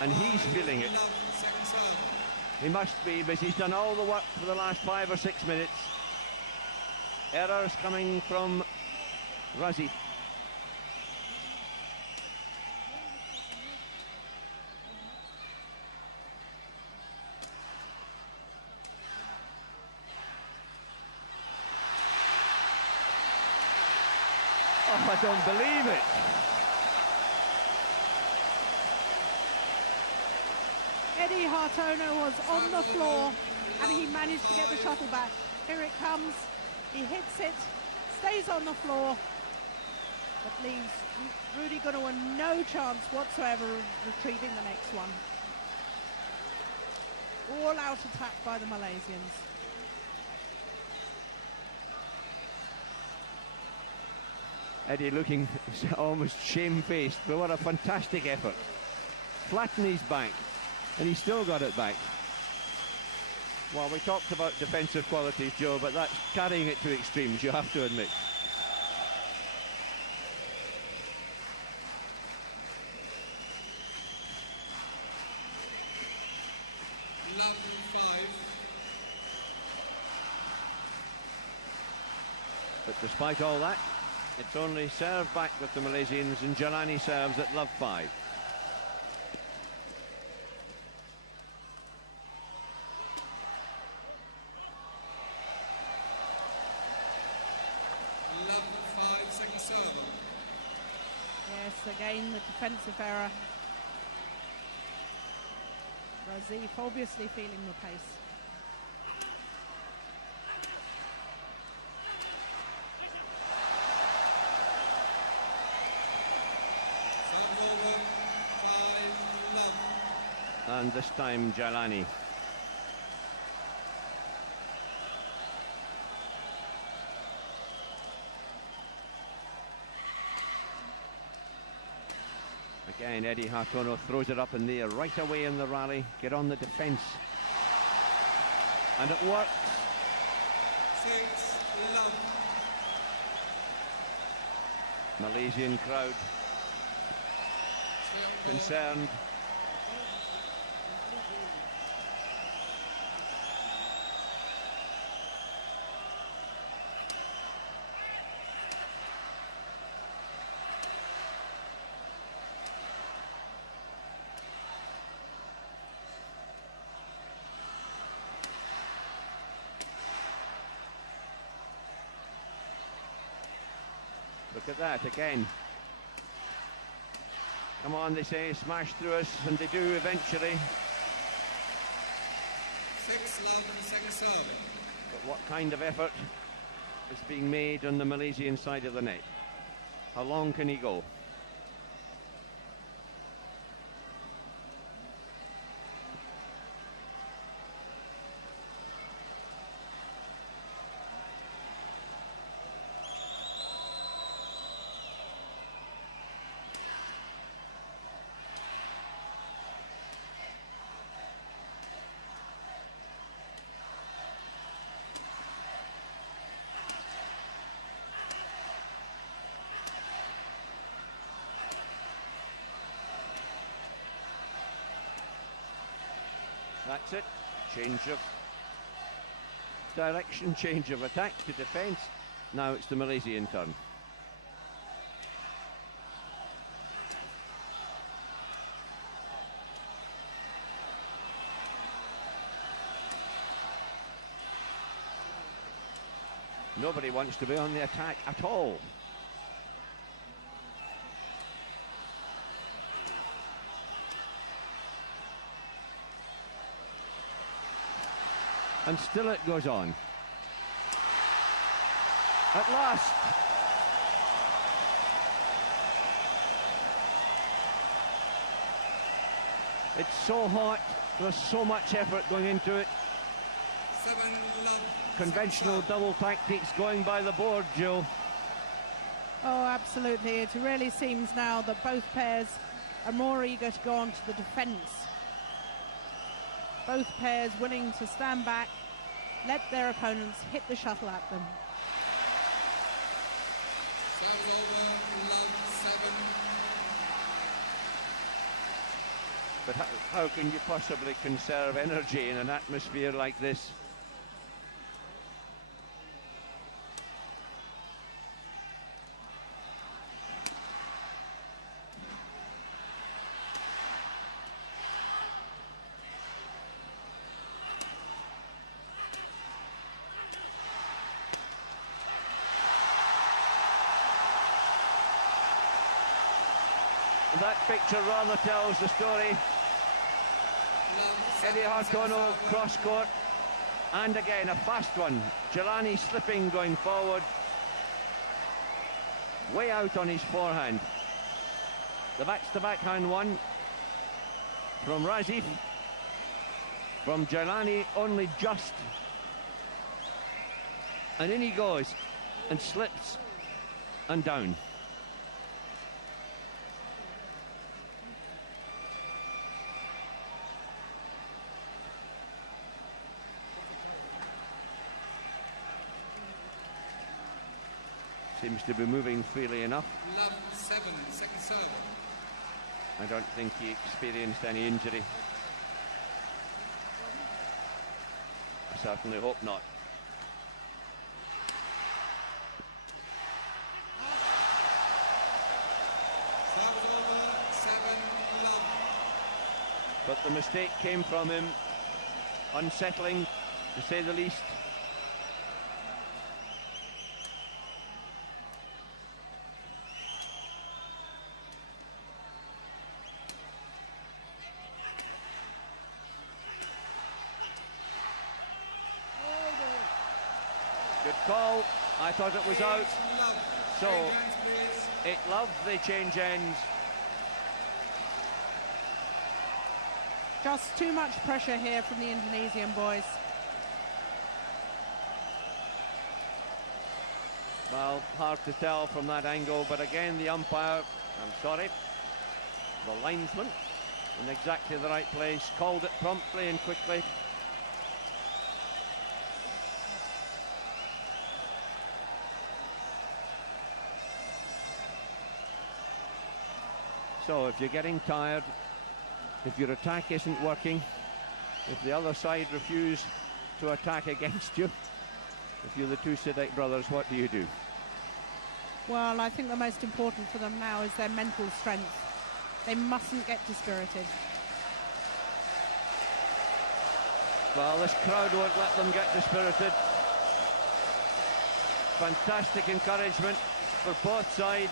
And he's feeling it. He must be, because he's done all the work for the last 5 or 6 minutes. Errors coming from Razif. Oh, I don't believe it. E.Hartono was on the floor and he managed to get the shuttle back. Here it comes, he hits it, stays on the floor, but leaves R.Gunawan no chance whatsoever of retrieving the next one. All out attack by the Malaysians. Eddie looking almost shamefaced, but what a fantastic effort. Flatten his back. And he still got it back. Well, we talked about defensive qualities, Joe, but that's carrying it to extremes, you have to admit. But despite all that, it's only served back with the Malaysians, and Jalani serves at love 5. Yes, again the defensive error. Razif obviously feeling the pace. And this time Jalani. Again, E.Hartono throws it up in the air right away in the rally. Get on the defence. And it works. Malaysian crowd concerned. Look at that again. Come on, they say, smash through us, and they do eventually. 6-love, second serve. But what kind of effort is being made on the Malaysian side of the net? How long can he go? That's it. Change of direction, change of attack to defence. Now it's the Malaysian turn. Nobody wants to be on the attack at all. And still it goes on. At last. It's so hot. There's so much effort going into it. 7-love. Conventional double tactics going by the board, Joe. Oh, absolutely. It really seems now that both pairs are more eager to go on to the defence. Both pairs willing to stand back, let their opponents hit the shuttle at them. Serve over, love 7. But how can you possibly conserve energy in an atmosphere like this? That picture rather tells the story. E.Hartono cross court, and again a fast one. Jalani slipping going forward, way out on his forehand. The backs-to-backhand one from Razif, from Jalani only just, and in he goes and slips and down. Seems to be moving freely enough. Love 7, second serve. I don't think he experienced any injury. I certainly hope not. Serve over, 7-love. But the mistake came from him. Unsettling, to say the least. Good call. I thought it was out. So, 8-love, they change ends. Just too much pressure here from the Indonesian boys. Well, hard to tell from that angle, but again the umpire, the linesman, in exactly the right place, called it promptly and quickly. So if you're getting tired, if your attack isn't working, if the other side refuse to attack against you, if you're the two Sidek brothers, what do you do? Well, I think the most important for them now is their mental strength. They mustn't get dispirited. Well, this crowd won't let them get dispirited. Fantastic encouragement. for both sides.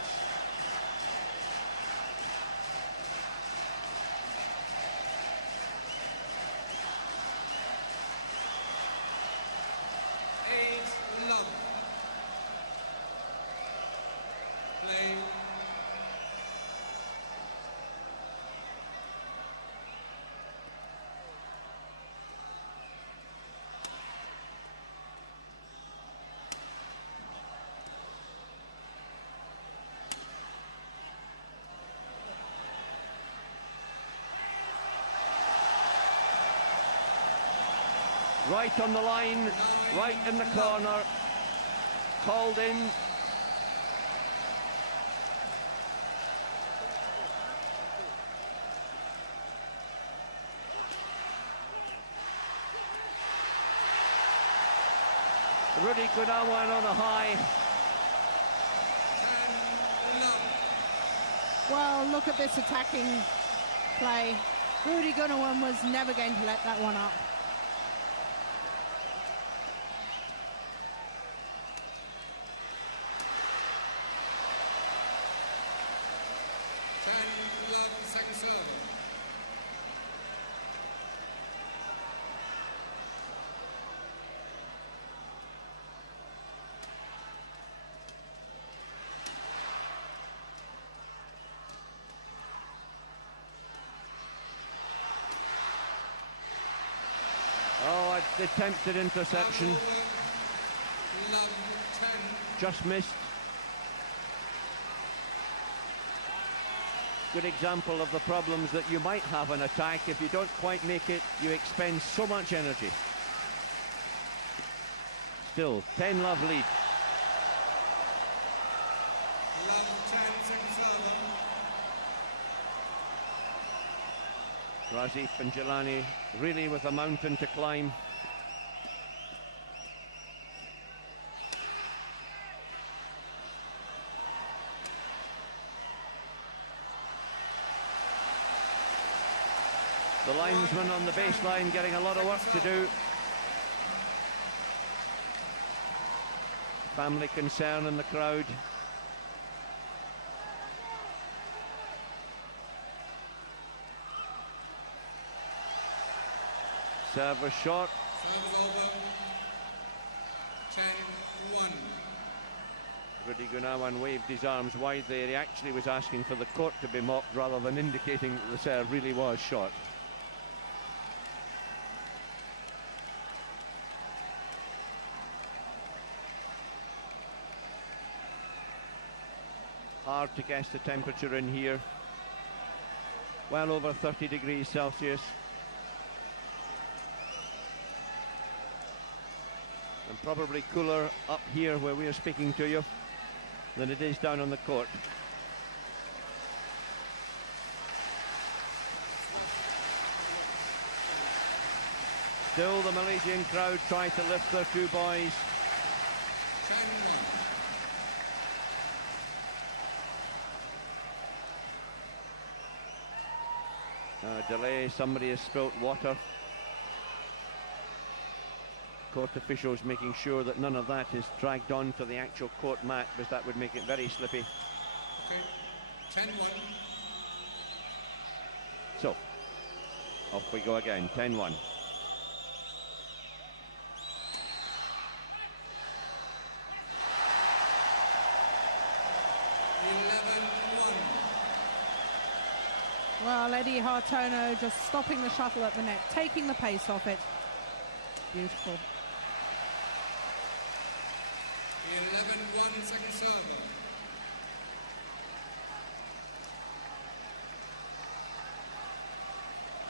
Love. Play. Right on the line, right in the corner, called in. R.Gunawan on a high. Well, look at this attacking play. R.Gunawan was never going to let that one up. Second serve. Oh, the attempted interception. Love 10. Just missed. Good example of the problems that you might have in attack. If you don't quite make it, you expend so much energy. Still, 10 love lead. Love 10, second serve. Razif and Jalani really with a mountain to climb. The linesman on the baseline getting a lot of work to do. Family concern in the crowd. Serve was short. Serve over. 10-1. R.Gunawan waved his arms wide there. He actually was asking for the court to be mocked rather than indicating that the serve really was short. Hard to guess the temperature in here. Well over 30 degrees Celsius. And probably cooler up here where we are speaking to you than it is down on the court. Still the Malaysian crowd try to lift their two boys. 10-1. Delay, somebody has spilt water. Court officials making sure that none of that is dragged on to the actual court mat, because that would make it very slippy. Okay, 10-1. So, off we go again, 10-1. 11-1. Well, E.Hartono just stopping the shuttle at the net, taking the pace off it. Beautiful. 11-1, second serve.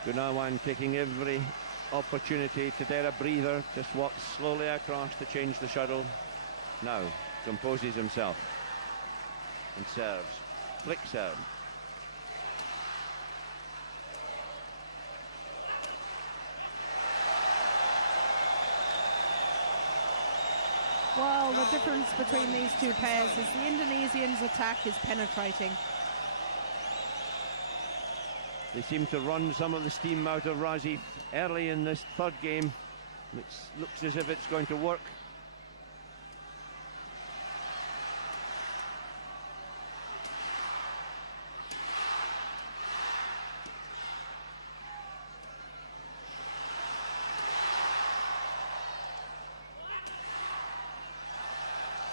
Gunawan taking every opportunity to dare a breather, just walks slowly across to change the shuttle. Now composes himself and serves. Flick serve. Well, the difference between these two pairs is the Indonesians' attack is penetrating. They seem to run some of the steam out of Razif early in this third game. It looks as if it's going to work.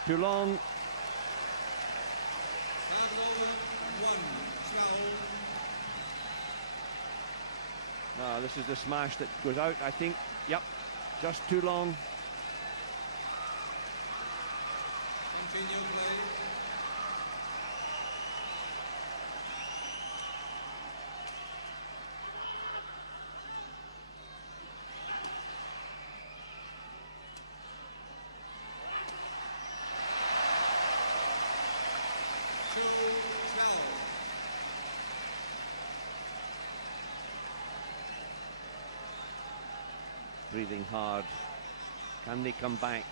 too long. This is the smash that goes out, I think. Yep, just too long. Continue play. Breathing hard. Can they come back?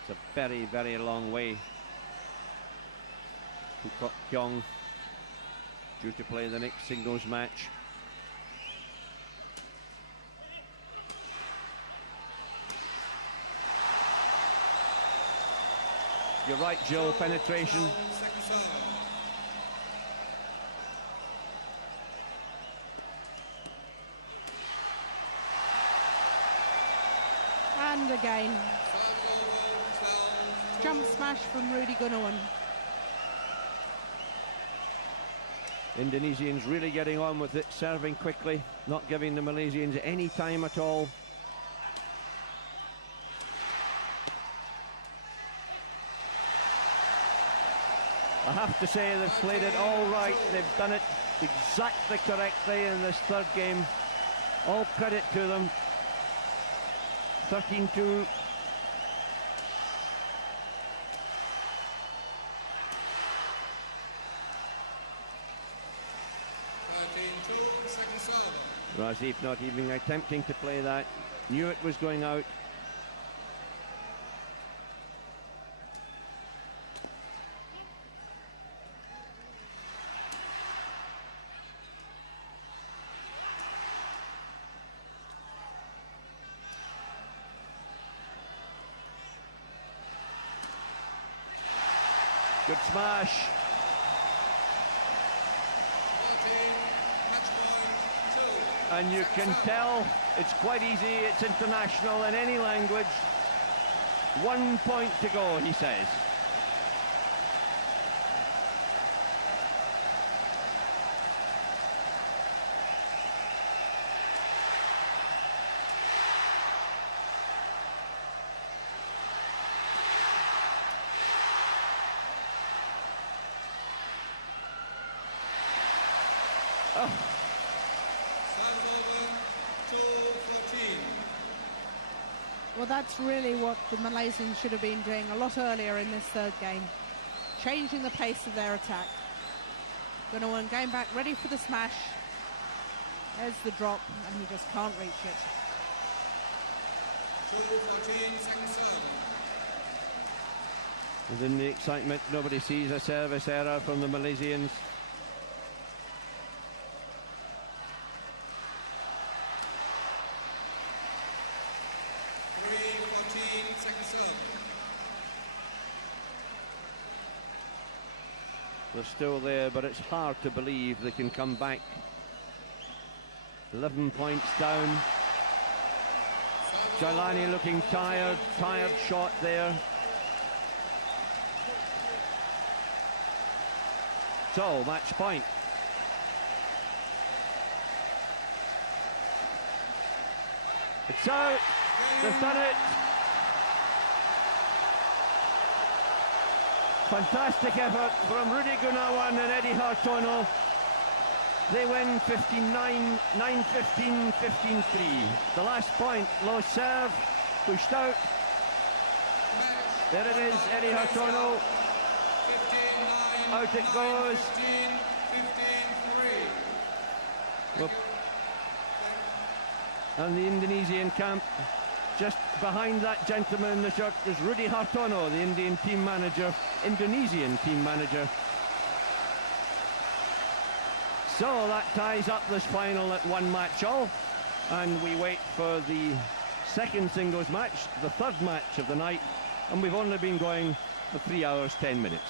It's a very, very long way. Kuk Kyung due to play the next singles match. You're right, Jill, penetration. And again, jump smash from R.Gunawan. Indonesians really getting on with it, serving quickly, not giving the Malaysians any time at all. I have to say they've played it all right. They've done it exactly correctly in this third game. All credit to them. 13-2. Razif not even attempting to play that. Knew it was going out. Good smash. And you can tell it's quite easy, it's international in any language. 1 point to go, he says. Oh. Well, that's really what the Malaysians should have been doing a lot earlier in this third game. Changing the pace of their attack. Gunawan going back, ready for the smash. There's the drop, and he just can't reach it. Within the excitement, nobody sees a service error from the Malaysians. They're still there, but it's hard to believe they can come back. 11 points down. Jalani looking tired shot there. So, match point. It's out. They've done it. Fantastic effort from R.Gunawan and E.Hartono. They win 59, 9-15, 15-3. The last point, low serve, pushed out. There it is, E.Hartono. Out it goes. Well, and the Indonesian camp, just behind that gentleman in the shirt is E.Hartono, the Indonesian team manager. So that ties up this final at 1 match all, and we wait for the second singles match, the third match of the night, and we've only been going for 3 hours 10 minutes.